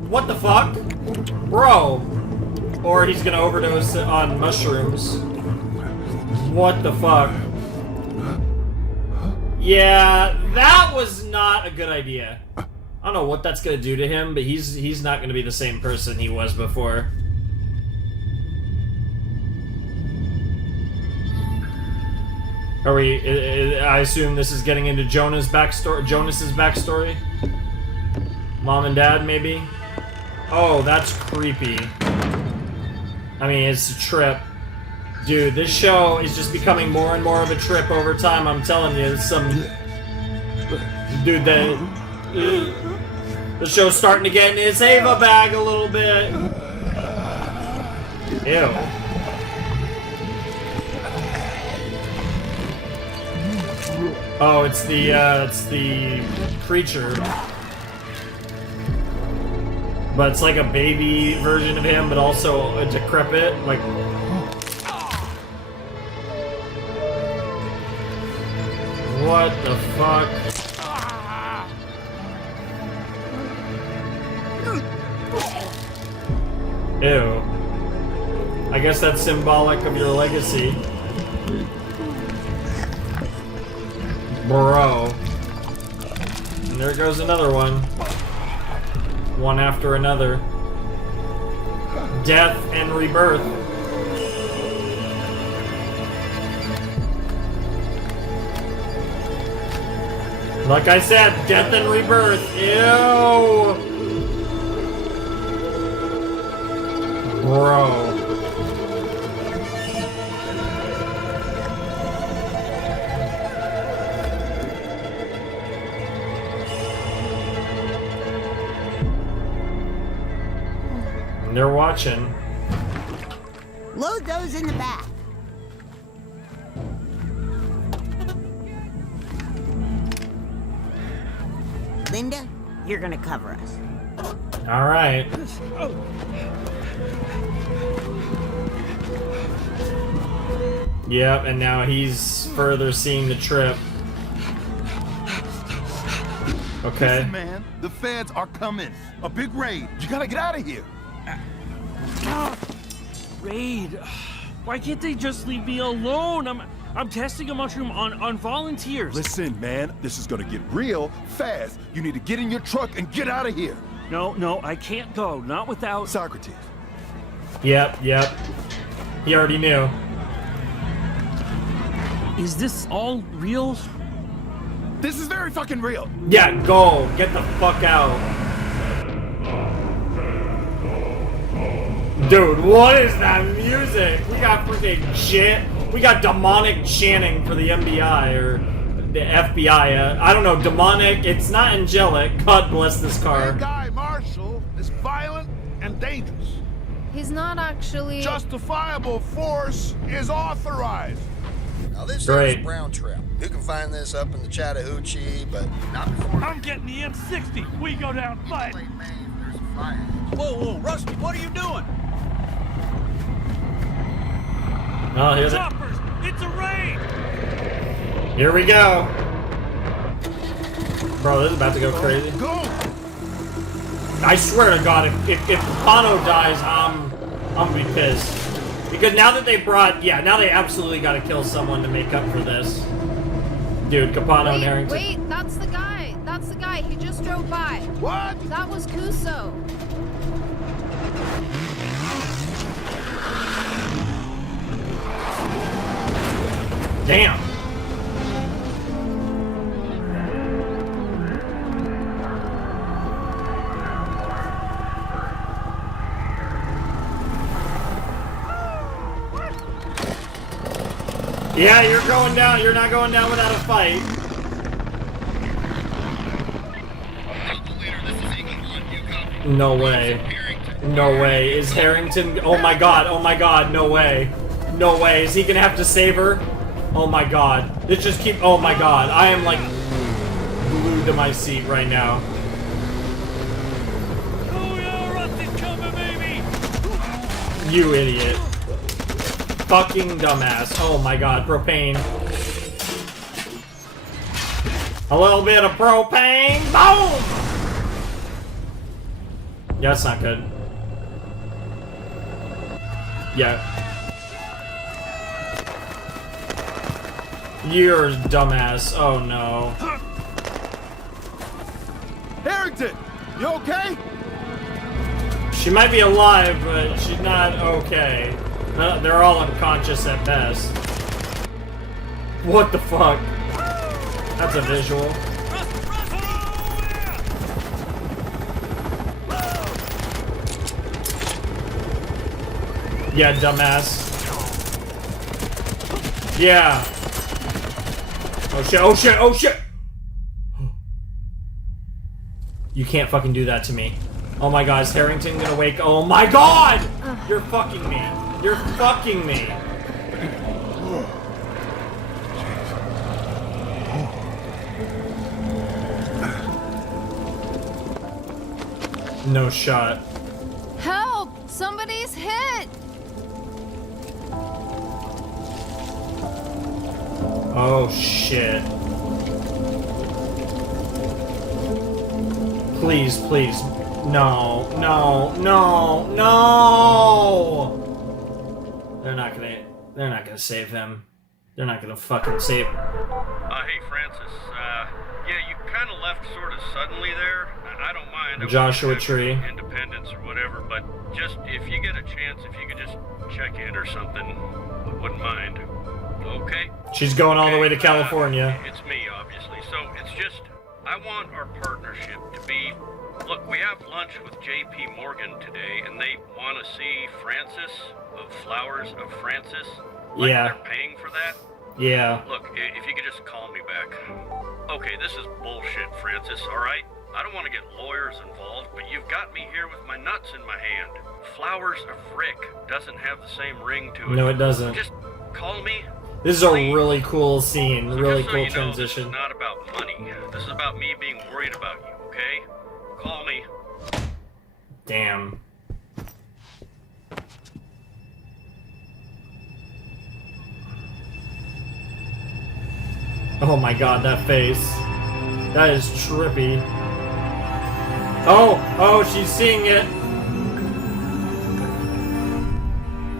What the fuck? Bro. Or he's gonna overdose on mushrooms. What the fuck? Yeah, that was not a good idea. I don't know what that's gonna do to him, but he's not gonna be the same person he was before. Are we? I assume this is getting into Jonah's backstory. Jonas's backstory. Mom and dad, maybe. Oh, that's creepy. I mean, it's a trip. Dude, this show is just becoming more and more of a trip over time. I'm telling you, some dude the show's starting to get in his Ava bag a little bit. Ew. Oh, it's the creature. But it's like a baby version of him, but also a decrepit, like... What the fuck? Ew. I guess that's symbolic of your legacy. Bro. And there goes another one. One after another. Death and rebirth. Like I said, death and rebirth. Ew. Bro. They're watching. Load those in the back. Linda, you're gonna cover us. All right. Yep, and now he's further seeing the trip. Okay. Listen, man, the feds are coming. A big raid. You gotta get out of here. Raid. Why can't they just leave me alone? I'm testing a mushroom on volunteers. Listen, man, this is gonna get real fast. You need to get in your truck and get out of here. No, I can't go. Not without Socrates. Yep. He already knew. Is this all real? This is very fucking real. Yeah, go. Get the fuck out. Dude, what is that music? We got freaking shit. We got demonic chanting for the MBI or the FBI. I don't know, demonic. It's not angelic. God bless this car. That guy, Marshall, is violent and dangerous. He's not actually... Justifiable force is authorized. Now this Great. is Brown Trail. You can find this up in the Chattahoochee, but not before. I'm getting the M60. We go down fight. Whoa, Rusty, what are you doing? Oh, here's it. Choppers, it's a raid. Here we go. Bro, this is about to go crazy. Go! I swear to God, if Pano dies, I'm gonna be pissed. Because now that they brought, now they absolutely gotta kill someone to make up for this. Dude, Capano and Harrington. Wait, that's the guy. That's the guy. He just drove by. What? That was Kuso. Damn. Yeah, you're going down. You're not going down without a fight. No way. No way. Is Harrington... Oh my god. Oh my god. No way. No way. Is he gonna have to save her? Oh my god. Let's just keep... Oh my god. I am like... glued to my seat right now. Oh yeah, Rusty's coming, baby. You idiot. Fucking dumbass. Oh my god. Propane. A little bit of propane. Boom! Yeah, that's not good. Yeah. You're a dumbass. Oh no. Harrington, you okay? She might be alive, but she's not okay. They're all unconscious at best. What the fuck? That's a visual. Yeah, dumbass. Yeah. Oh shit, oh shit, oh shit! You can't fucking do that to me. Oh my god, is Harrington gonna wake? Oh my god! You're fucking me. You're fucking me. No shot. Help! Somebody's hit! Oh shit. Please, please. No, no, no, no! They're not gonna save him. They're not gonna fucking save him. Hey, Francis. Yeah, you kind of left sort of suddenly there. I don't mind. Joshua Tree. Independence or whatever, but just if you get a chance, if you could just check in or something, I wouldn't mind. Okay? She's going all the way to California. It's me, obviously. So it's just, I want our partnership to be... Look, we have lunch with J.P. Morgan today, and they want to see Francis of Flowers of Francis. Like Yeah. they're paying for that. Yeah. Look, if you could just call me back. Okay, this is bullshit, Francis, alright? I don't want to get lawyers involved, but you've got me here with my nuts in my hand. Flowers of Rick doesn't have the same ring to it. No, it doesn't. Just call me. This is a really cool scene. So Really just so cool you know, transition. This is not about money. This is about me being worried about you, okay? Call me. Damn. Oh my god, that face. That is trippy. Oh, she's seeing it.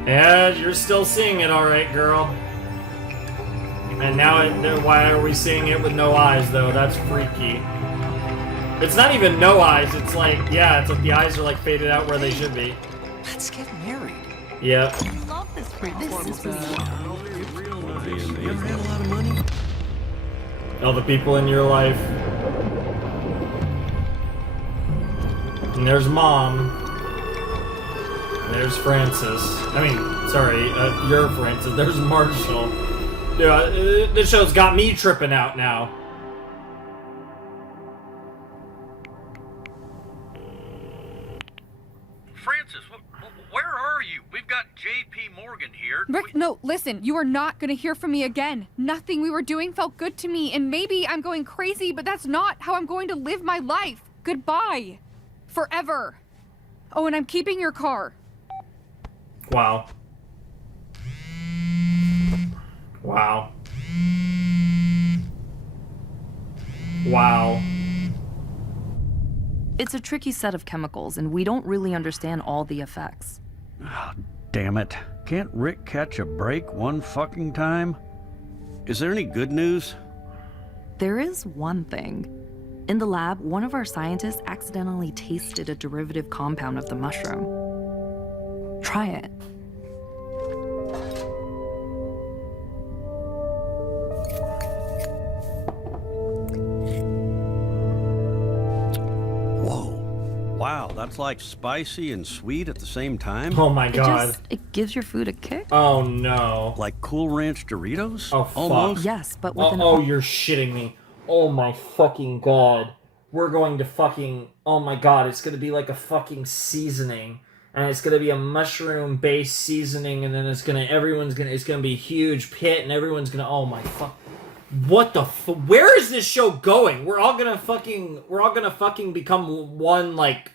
Yeah, you're still seeing it, alright, girl. And now, why are we seeing it with no eyes, though? That's freaky. It's not even no eyes, it's like, yeah, it's like the eyes are like faded out where they should be. Let's get married. Yep. I love this This is You ever had a lot of money? All the people in your life. And there's Mom. And there's Francis. I mean, sorry, you're Francis. There's Marshall. Dude, this show's got me tripping out now. Francis, Where are you? We've got J.P. Morgan here. Rick, no, listen, you are not gonna hear from me again. Nothing we were doing felt good to me, and maybe I'm going crazy, but that's not how I'm going to live my life. Goodbye. Forever. Oh, and I'm keeping your car. Wow. Wow. Wow. It's a tricky set of chemicals, and we don't really understand all the effects. Oh, damn it. Can't Rick catch a break one fucking time? Is there any good news? There is one thing. In the lab, one of our scientists accidentally tasted a derivative compound of the mushroom. Try it. Wow, that's like spicy and sweet at the same time? Oh my god. It gives your food a kick. Oh no. Like Cool Ranch Doritos? Oh fuck. Almost? Yes, but with Oh, you're shitting me. Oh my fucking god. We're going to fucking... Oh my god, it's gonna be like a fucking seasoning. And it's gonna be a mushroom-based seasoning, and then it's gonna... It's gonna be a huge pit, and everyone's gonna... Oh my fuck... What the where is this show going? We're all gonna fucking become one, like,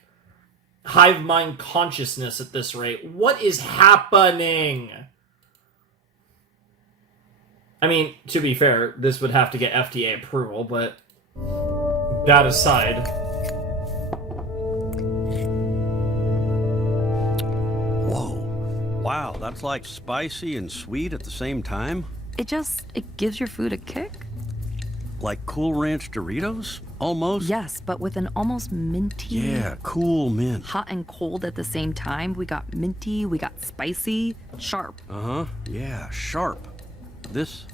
hive mind consciousness at this rate. What is happening? I mean, to be fair, this would have to get FDA approval, but that aside. Whoa. Wow, that's like spicy and sweet at the same time? It gives your food a kick. Like Cool Ranch Doritos? Almost? Yes, but with an almost minty... Yeah, cool mint. Hot and cold at the same time. We got minty, we got spicy, sharp. Uh-huh, yeah, sharp. This...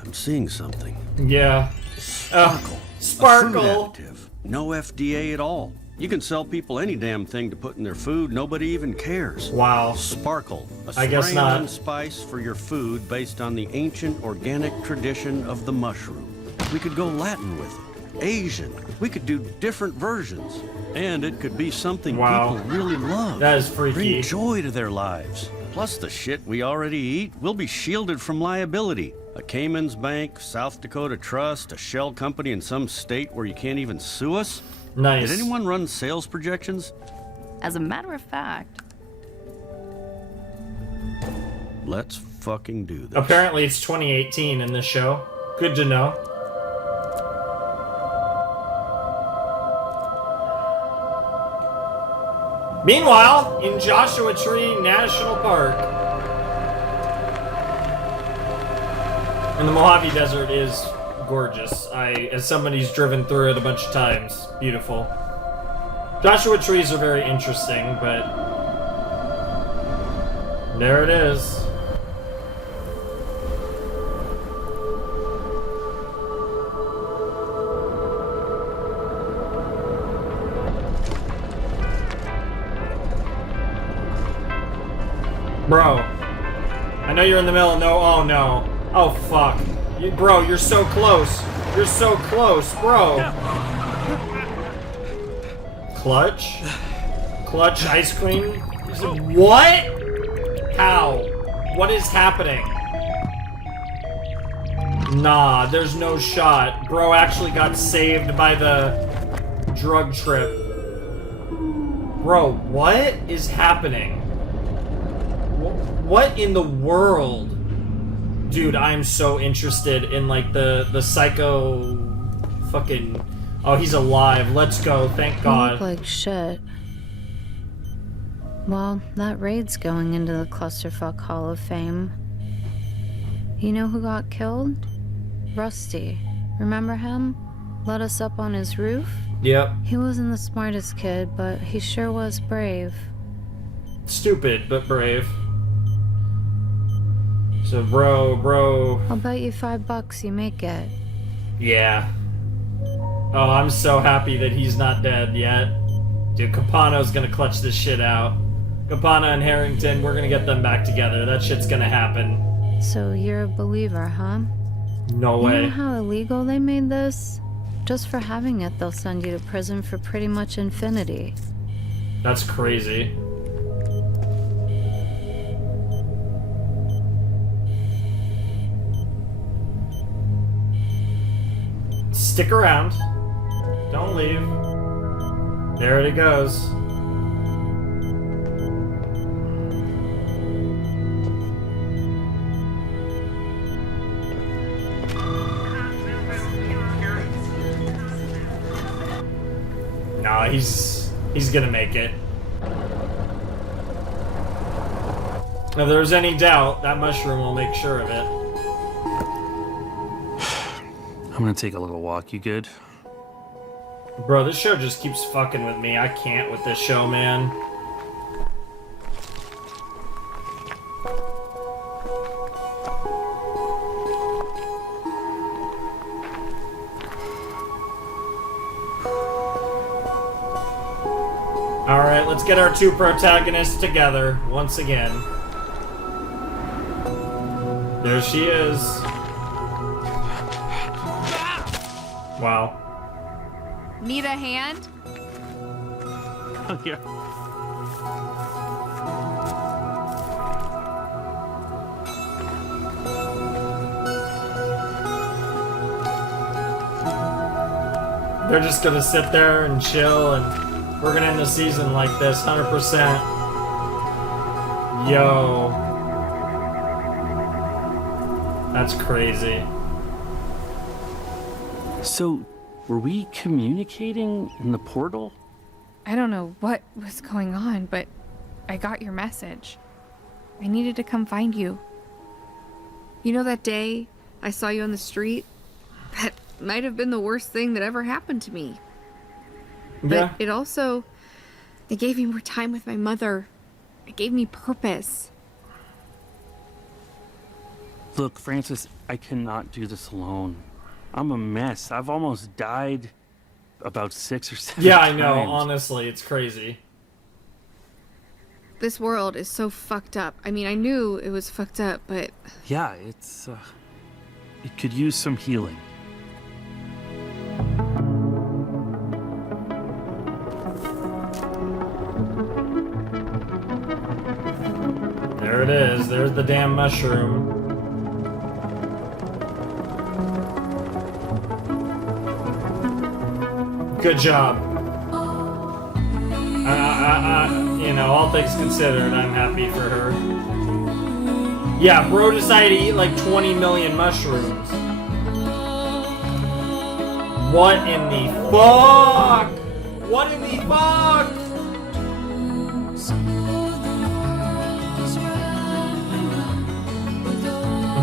I'm seeing something. Yeah. Sparkle. Sparkle. A food additive. No FDA at all. You can sell people any damn thing to put in their food. Nobody even cares. Wow. Sparkle. A I guess not. and spice for your food based on the ancient organic tradition of the mushroom. We could go Latin with it. Asian. We could do different versions. And it could be something people really love. That is freaky. Bring joy to their lives. Plus the shit we already eat, we'll be shielded from liability. A Cayman's Bank, South Dakota Trust, a shell company in some state where you can't even sue us? Nice. Did anyone run sales projections? As a matter of fact... Let's fucking do this. Apparently it's 2018 in this show. Good to know. Meanwhile, in Joshua Tree National Park. And the Mojave Desert is gorgeous. As somebody who's driven through it a bunch of times, beautiful. Joshua trees are very interesting, but there it is. Bro, I know you're in the middle of oh no. Oh fuck. Bro, you're so close. You're so close, bro. Clutch? Clutch ice cream? What? How? What is happening? Nah, there's no shot. Bro actually got saved by the drug trip. Bro, what is happening? What in the world? Dude, I'm so interested in, like, the psycho fucking... Oh, he's alive. Let's go. Thank God. Look like shit. Well, that raid's going into the Clusterfuck Hall of Fame. You know who got killed? Rusty. Remember him? Let us up on his roof? Yep. He wasn't the smartest kid, but he sure was brave. Stupid, but brave. So, bro. I'll bet you $5 you make it. Yeah. Oh, I'm so happy that he's not dead yet. Dude, Capano's gonna clutch this shit out. Capano and Harrington, we're gonna get them back together. That shit's gonna happen. So you're a believer, huh? No way. You know how illegal they made this? Just for having it, they'll send you to prison for pretty much infinity. That's crazy. stick around. Don't leave. There it goes. No, he's gonna make it. If there's any doubt, that mushroom will make sure of it. I'm gonna take a little walk. You good? Bro, this show just keeps fucking with me. I can't with this show, man. Alright, let's get our two protagonists together once again. There she is. Wow. Need a hand? Oh, yeah. They're just gonna sit there and chill, and we're gonna end the season like this, 100%. Yo. That's crazy. So, were we communicating in the portal? I don't know what was going on, but I got your message. I needed to come find you. You know that day I saw you on the street? That might have been the worst thing that ever happened to me. Yeah. But it gave me more time with my mother. It gave me purpose. Look, Francis, I cannot do this alone. I'm a mess. I've almost died about 6 or 7 Yeah, I know. times. Honestly, it's crazy. This world is so fucked up. I mean, I knew it was fucked up, but Yeah, it's, it could use some healing. There it is. There's the damn mushroom. Good job. You know, all things considered, I'm happy for her. Yeah, bro decided to eat like 20 million mushrooms. What in the fuck? What in the fuck?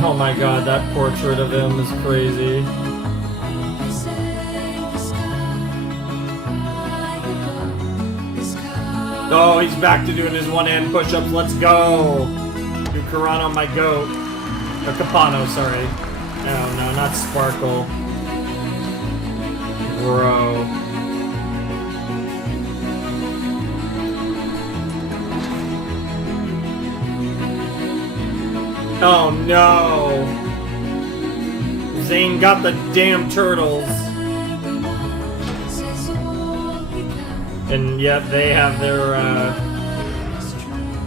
Oh my god, that portrait of him is crazy. Oh, he's back to doing his one-hand push-ups. Let's go. Do Karate on my goat. Or Capano, sorry. No, not Sparkle. Bro. Oh no. Zane got the damn turtles. And yet they have their,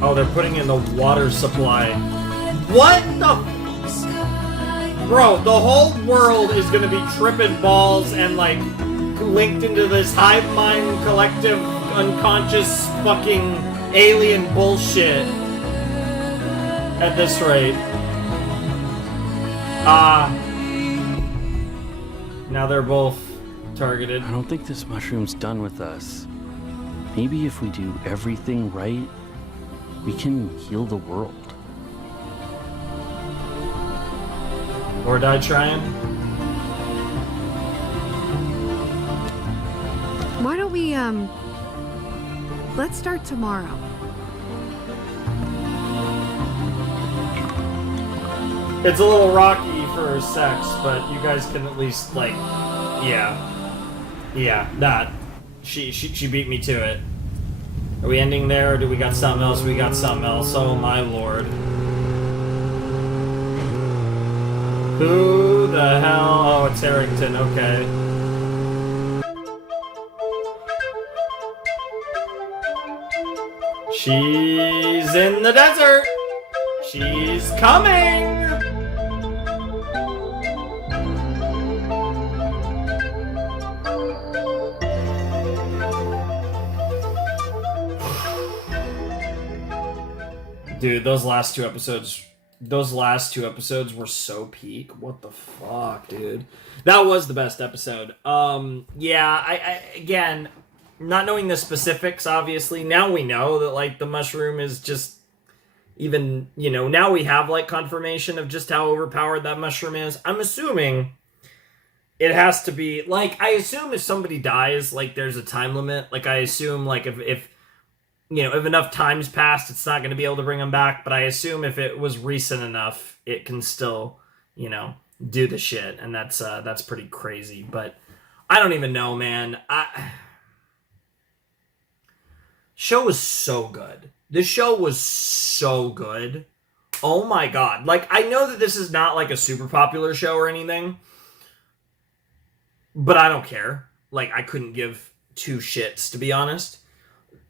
oh, they're putting in the water supply. What the? Bro, the whole world is gonna be tripping balls and, like, linked into this hive mind collective unconscious fucking alien bullshit at this rate. Now they're both targeted. I don't think this mushroom's done with us. Maybe if we do everything right, we can heal the world. Or die trying? why don't we, let's start tomorrow. It's a little rocky for sex, but you guys can at least, like, yeah, that. She beat me to it. Are we ending there, or do we got something else? We got something else. Oh my lord. Who the hell? Oh, it's Harrington. Okay. She's in the desert. She's coming. Dude, those last two episodes were so peak. What the fuck, dude? That was the best episode. Yeah, I again, not knowing the specifics, obviously, now we know that, like, the mushroom is just even, you know, now we have, like, confirmation of just how overpowered that mushroom is. I'm assuming it has to be, like, I assume if somebody dies, like, there's a time limit. Like, I assume, like, if you know, if enough time's passed, it's not going to be able to bring them back. But I assume if it was recent enough, it can still, you know, do the shit. And that's pretty crazy. But I don't even know, man. Show was so good. This show was so good. Oh my god. Like, I know that this is not like a super popular show or anything, but I don't care. Like, I couldn't give two shits, to be honest.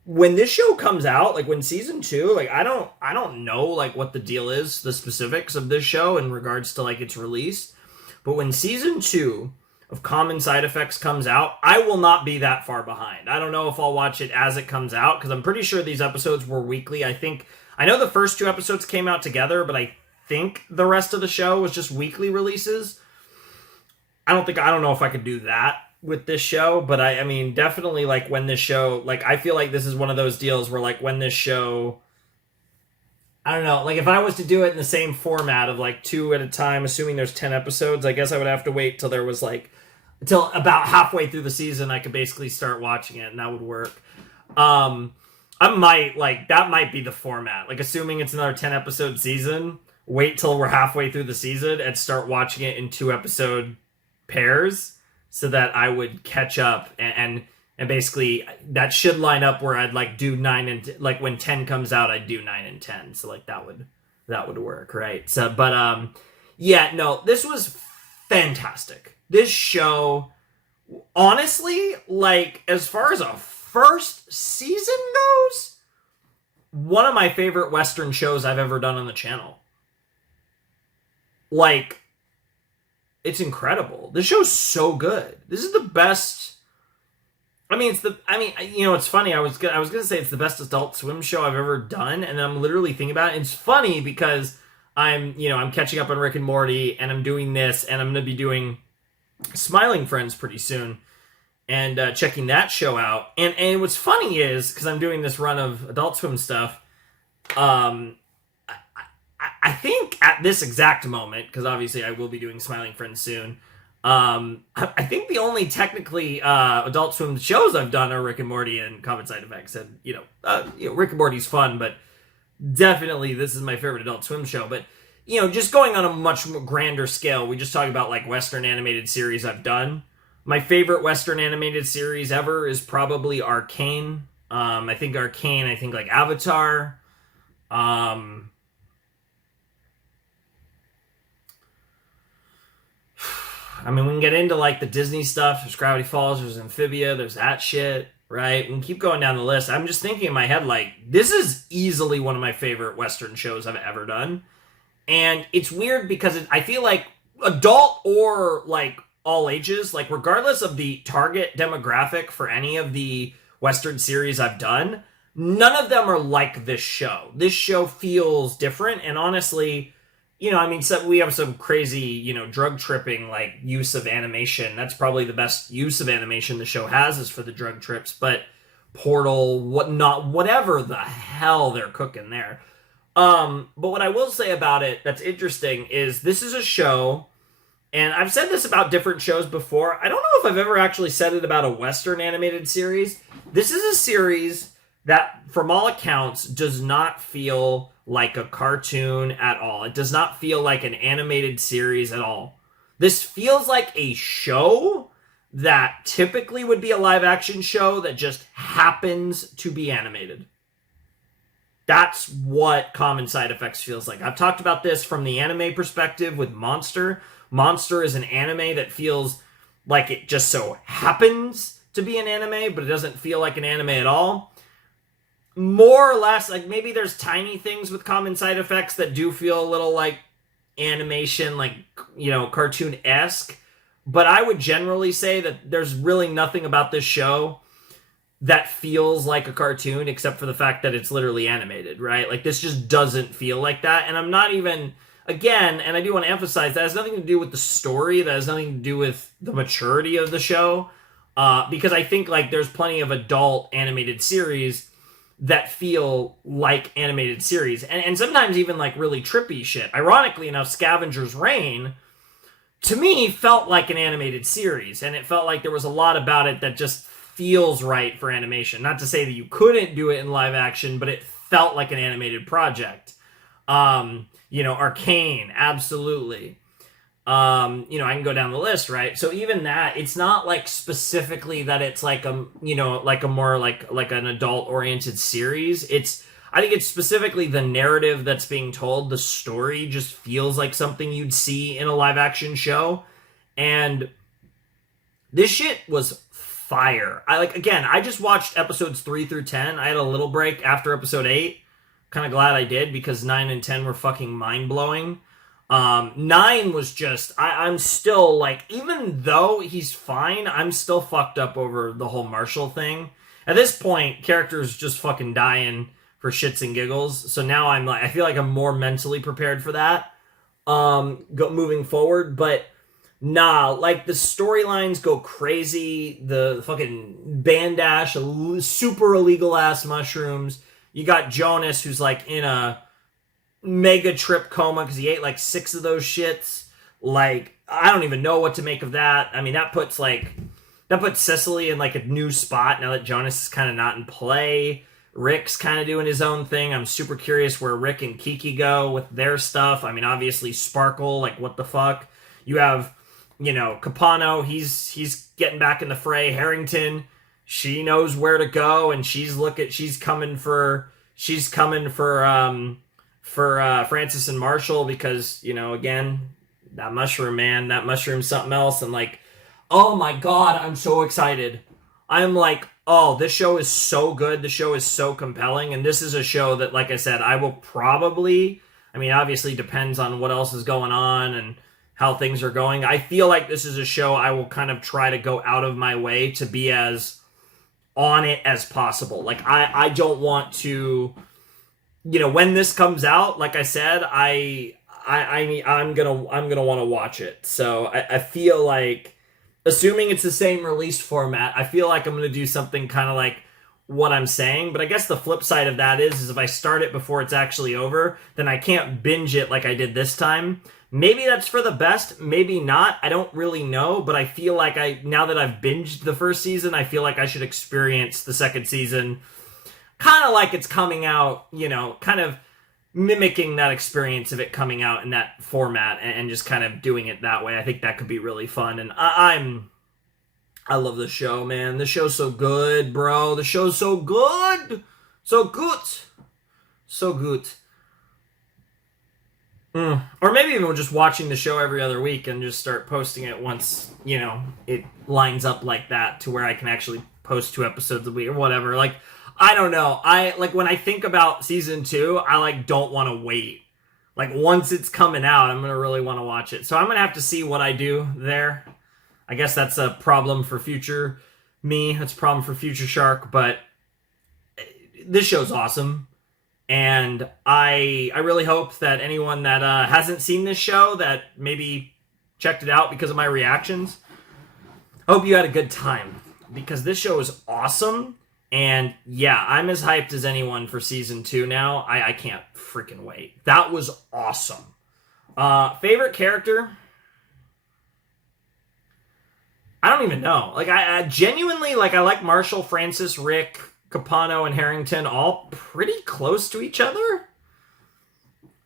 When this show comes out, like when season 2, like I don't know like what the deal is, the specifics of this show in regards to like its release. But when season 2 of Common Side Effects comes out, I will not be that far behind. I don't know if I'll watch it as it comes out, because I'm pretty sure these episodes were weekly. I know the first 2 episodes came out together, but I think the rest of the show was just weekly releases. I don't know if I could do that with this show, but I mean, definitely, like, when this show, like, I feel like this is one of those deals where, like, when this show, I don't know, like, if I was to do it in the same format of, like, 2 at a time, assuming there's 10 episodes, I guess I would have to wait till there was, like, till about halfway through the season, I could basically start watching it, and that would work. I might, like, that might be the format, like, assuming it's another 10 episode season, wait till we're halfway through the season and start watching it in 2 episode pairs, so that I would catch up, and basically that should line up where I'd like do 9 and like when 10 comes out, I'd do 9 and 10. So like that would work, right? So, but yeah, no, this was fantastic. This show, honestly, like as far as a first season goes, one of my favorite Western shows I've ever done on the channel. Like, it's incredible. This show's so good. This is the best. You know, it's funny. I was gonna say it's the best Adult Swim show I've ever done, and I'm literally thinking about it. It's funny because I'm catching up on Rick and Morty, and I'm doing this, and I'm gonna be doing Smiling Friends pretty soon, and checking that show out. And what's funny is because I'm doing this run of Adult Swim stuff. I think at this exact moment, because obviously I will be doing Smiling Friends soon, I think the only technically Adult Swim shows I've done are Rick and Morty and Common Side Effects. And, Rick and Morty's fun, but definitely this is my favorite Adult Swim show. But, just going on a much more grander scale, we just talk about, like, Western animated series I've done. My favorite Western animated series ever is probably Arcane. I think like Avatar. I mean, we can get into, like, the Disney stuff. There's Gravity Falls, there's Amphibia, there's that shit, right? We can keep going down the list. I'm just thinking in my head, like, this is easily one of my favorite Western shows I've ever done. And it's weird because I feel like adult or, like, all ages, like, regardless of the target demographic for any of the Western series I've done, none of them are like this show. This show feels different, and honestly, so we have some crazy, drug tripping, like, use of animation. That's probably the best use of animation the show has is for the drug trips. But Portal, whatever the hell they're cooking there. But what I will say about it that's interesting is this is a show, and I've said this about different shows before. I don't know if I've ever actually said it about a Western animated series. This is a series that, from all accounts, does not feel like a cartoon at all. It does not feel like an animated series at all. This feels like a show that typically would be a live action show that just happens to be animated. That's what Common Side Effects feels like. I've talked about this from the anime perspective with Monster. Monster is an anime that feels like it just so happens to be an anime, but it doesn't feel like an anime at all. More or less, like, maybe there's tiny things with Common Side Effects that do feel a little like animation, like, cartoon-esque. But I would generally say that there's really nothing about this show that feels like a cartoon, except for the fact that it's literally animated, right? Like, this just doesn't feel like that. And I'm not even, again, and I do want to emphasize, that has nothing to do with the story, that has nothing to do with the maturity of the show, because I think, like, there's plenty of adult animated series that feel like animated series, and sometimes even, like, really trippy shit. Ironically enough, Scavenger's Reign, to me, felt like an animated series, and it felt like there was a lot about it that just feels right for animation. Not to say that you couldn't do it in live action, but it felt like an animated project. You know, Arcane, absolutely. You know, I can go down the list, right? So even that, it's not like specifically that it's like a, you know, like a more like an adult-oriented series. I think it's specifically the narrative that's being told. The story just feels like something you'd see in a live-action show. And this shit was fire. I just watched episodes 3 through 10. I had a little break after episode 8. Kind of glad I did, because 9 and 10 were fucking mind-blowing. 9 was just, I'm still, like, even though he's fine, I'm still fucked up over the whole Marshall thing. At this point, characters just fucking dying for shits and giggles. So now I'm like, I feel like I'm more mentally prepared for that, moving forward. But nah, like, the storylines go crazy. The fucking Bandash, super illegal ass mushrooms. You got Jonas, who's like in a mega trip coma because he ate like 6 of those shits. Like, I don't even know what to make of that. I mean, that puts Cicely in like a new spot now that Jonas is kind of not in play. Rick's kind of doing his own thing. I'm super curious where Rick and Kiki go with their stuff. I mean, obviously Sparkle, like, what the fuck? You have, you know, Capano, he's getting back in the fray. Harrington, she knows where to go, and she's coming for Francis and Marshall, because, you know, again, that mushroom, man, that mushroom's something else. And like, oh my god, I'm so excited. I'm like, oh, this show is so good. The show is so compelling. And this is a show that, like I said, I will probably, I mean, obviously depends on what else is going on and how things are going. I feel like this is a show I will kind of try to go out of my way to be as on it as possible. Like, I don't want to, you know, when this comes out, like I said, I'm gonna want to watch it. So I feel like, assuming it's the same release format, I feel like I'm going to do something kind of like what I'm saying. But I guess the flip side of that is if I start it before it's actually over, then I can't binge it like I did this time. Maybe that's for the best, maybe not. I don't really know, but I feel like now that I've binged the first season, I feel like I should experience the second season kind of like it's coming out, you know, kind of mimicking that experience of it coming out in that format and just kind of doing it that way. I think that could be really fun. And I love the show, man. The show's so good, bro. The show's so good. So good. So good. Or maybe even just watching the show every other week and just start posting it once, you know, it lines up like that to where I can actually post 2 episodes a week or whatever. Like, I don't know. When I think about season 2, I like don't want to wait. Like, once it's coming out, I'm going to really want to watch it. So I'm going to have to see what I do there. I guess that's a problem for future me. That's a problem for future Shark, but this show's awesome. And I really hope that anyone that hasn't seen this show, that maybe checked it out because of my reactions, I hope you had a good time, because this show is awesome. And yeah, I'm as hyped as anyone for season 2 now. I can't freaking wait. That was awesome. Favorite character? I don't even know. Like, I genuinely, like, I like Marshall, Francis, Rick, Capano, and Harrington all pretty close to each other.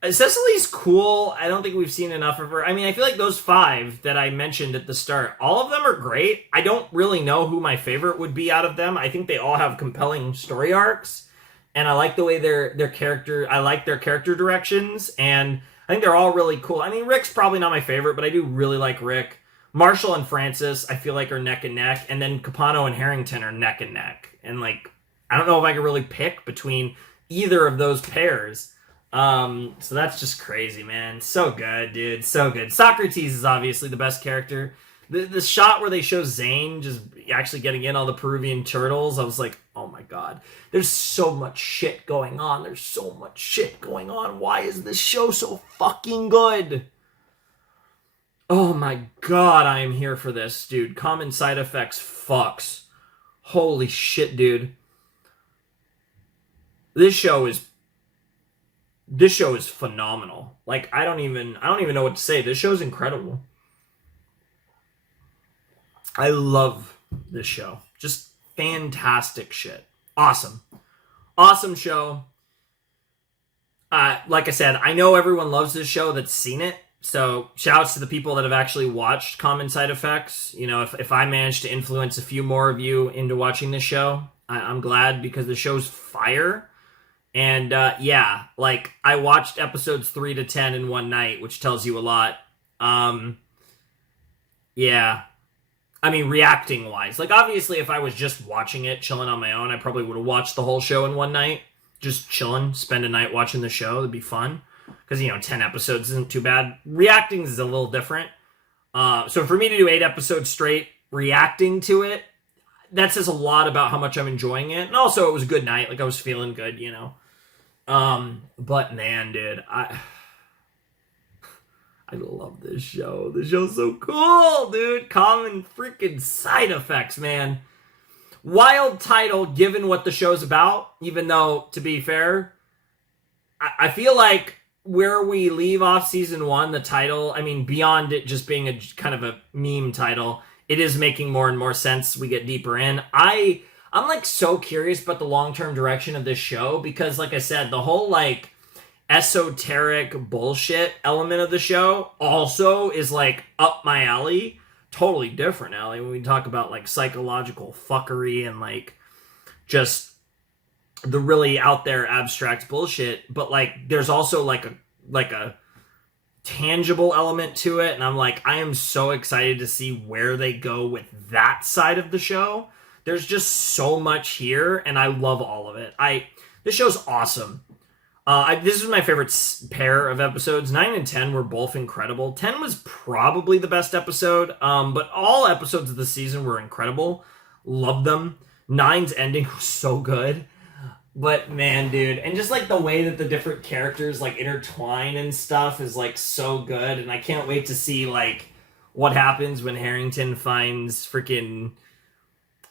Cecily's cool. I don't think we've seen enough of her. I mean, I feel like those 5 that I mentioned at the start, all of them are great. I don't really know who my favorite would be out of them. I think they all have compelling story arcs, and I like the way their character directions, and I think they're all really cool. I mean, Rick's probably not my favorite, but I do really like Rick. Marshall and Francis, I feel like, are neck and neck, and then Capano and Harrington are neck and neck. And, like, I don't know if I could really pick between either of those pairs. So that's just crazy, man. So good, dude. So good. Socrates is obviously the best character. the shot where they show Zane just actually getting in all the Peruvian turtles, I was like, oh my god, there's so much shit going on. There's so much shit going on. Why is this show so fucking good? Oh my god, I am here for this, dude. Common Side Effects fucks. Holy shit, dude. This show is phenomenal. Like, I don't even know what to say. This show's incredible. I love this show. Just fantastic shit. Awesome. Awesome show. Like I said, I know everyone loves this show that's seen it. So shouts to the people that have actually watched Common Side Effects. You know, if I managed to influence a few more of you into watching this show, I'm glad, because the show's fire. And yeah, like, I watched episodes 3 to 10 in one night, which tells you a lot. Yeah. I mean, reacting wise, like, obviously if I was just watching it, chilling on my own, I probably would have watched the whole show in one night. Just chilling, spend a night watching the show. It'd be fun. Because, you know, 10 episodes isn't too bad. Reacting is a little different. So for me to do 8 episodes straight reacting to it, that says a lot about how much I'm enjoying it. And also, it was a good night. Like, I was feeling good, you know. But man, dude, I love this show. This show's so cool, dude. Common freaking Side Effects, man. Wild title, given what the show's about. Even though, to be fair, I feel like where we leave off season 1, the title, I mean, beyond it just being a kind of a meme title, it is making more and more sense as we get deeper in. I'm like so curious about the long-term direction of this show, because like I said, the whole like esoteric bullshit element of the show also is like up my alley. Totally different alley when we talk about like psychological fuckery and like just the really out there abstract bullshit. But like there's also like a tangible element to it, and I'm like, I am so excited to see where they go with that side of the show. There's just so much here, and I love all of it. This show's awesome. This is my favorite pair of episodes. 9 and 10 were both incredible. 10 was probably the best episode, but all episodes of the season were incredible. Loved them. 9's ending was so good. But man, dude, and just like the way that the different characters like intertwine and stuff is like so good, and I can't wait to see like what happens when Harrington finds freaking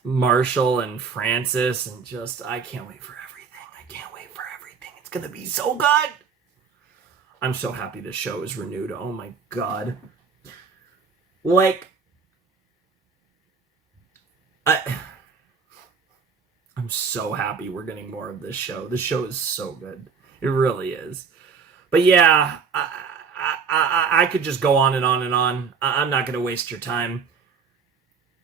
Marshall and Francis, and just I can't wait for everything. I can't wait for everything. It's gonna be so good. I'm so happy this show is renewed. Oh my god. Like, I'm so happy we're getting more of this show. This show is so good. It really is. But yeah, I could just go on and on and on. I'm not going to waste your time.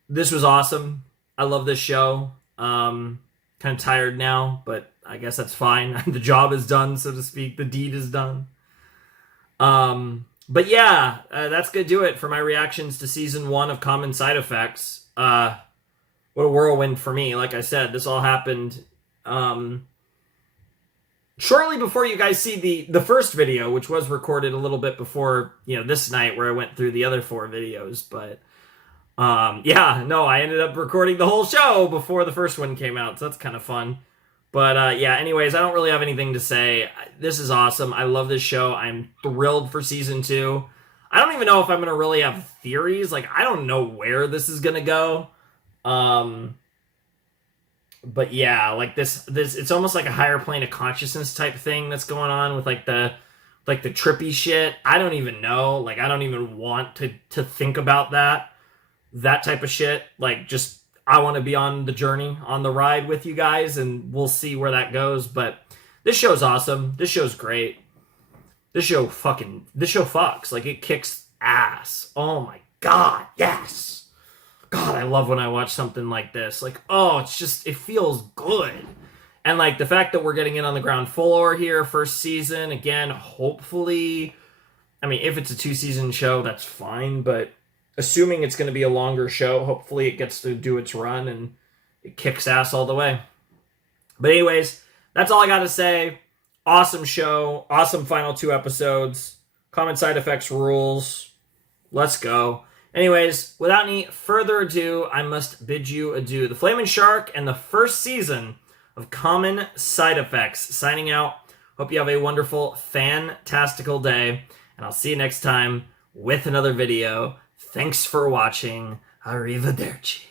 This was awesome. I love this show. Kind of tired now, but I guess that's fine. The job is done, so to speak. The deed is done. But yeah, that's going to do it for my reactions to Season 1 of Common Side Effects. What a whirlwind for me. Like I said, this all happened shortly before you guys see the first video, which was recorded a little bit before, you know, this night where I went through the other 4 videos. But yeah, no, I ended up recording the whole show before the first one came out, so that's kind of fun. But yeah, anyways, I don't really have anything to say. This is awesome. I love this show. I'm thrilled for Season 2. I don't even know if I'm going to really have theories. Like, I don't know where this is going to go. But yeah, like this, it's almost like a higher plane of consciousness type thing that's going on with like the trippy shit. I don't even know. Like, I don't even want to think about that type of shit. Like, just, I want to be on the journey, on the ride with you guys, and we'll see where that goes. But this show's awesome. This show's great. This show fucks. Like, it kicks ass. Oh my god, yes. God, I love when I watch something like this. Like, oh, it's just, it feels good. And like the fact that we're getting in on the ground floor here, first season, again, hopefully, I mean, if it's a 2-season show, that's fine, but assuming it's going to be a longer show, hopefully it gets to do its run and it kicks ass all the way. But anyways, that's all I got to say. Awesome show. Awesome final 2 episodes. Common Side Effects rules. Let's go. Anyways, without any further ado, I must bid you adieu. The Flamin' Shark and the first season of Common Side Effects signing out. Hope you have a wonderful, fantastical day, and I'll see you next time with another video. Thanks for watching. Arrivederci.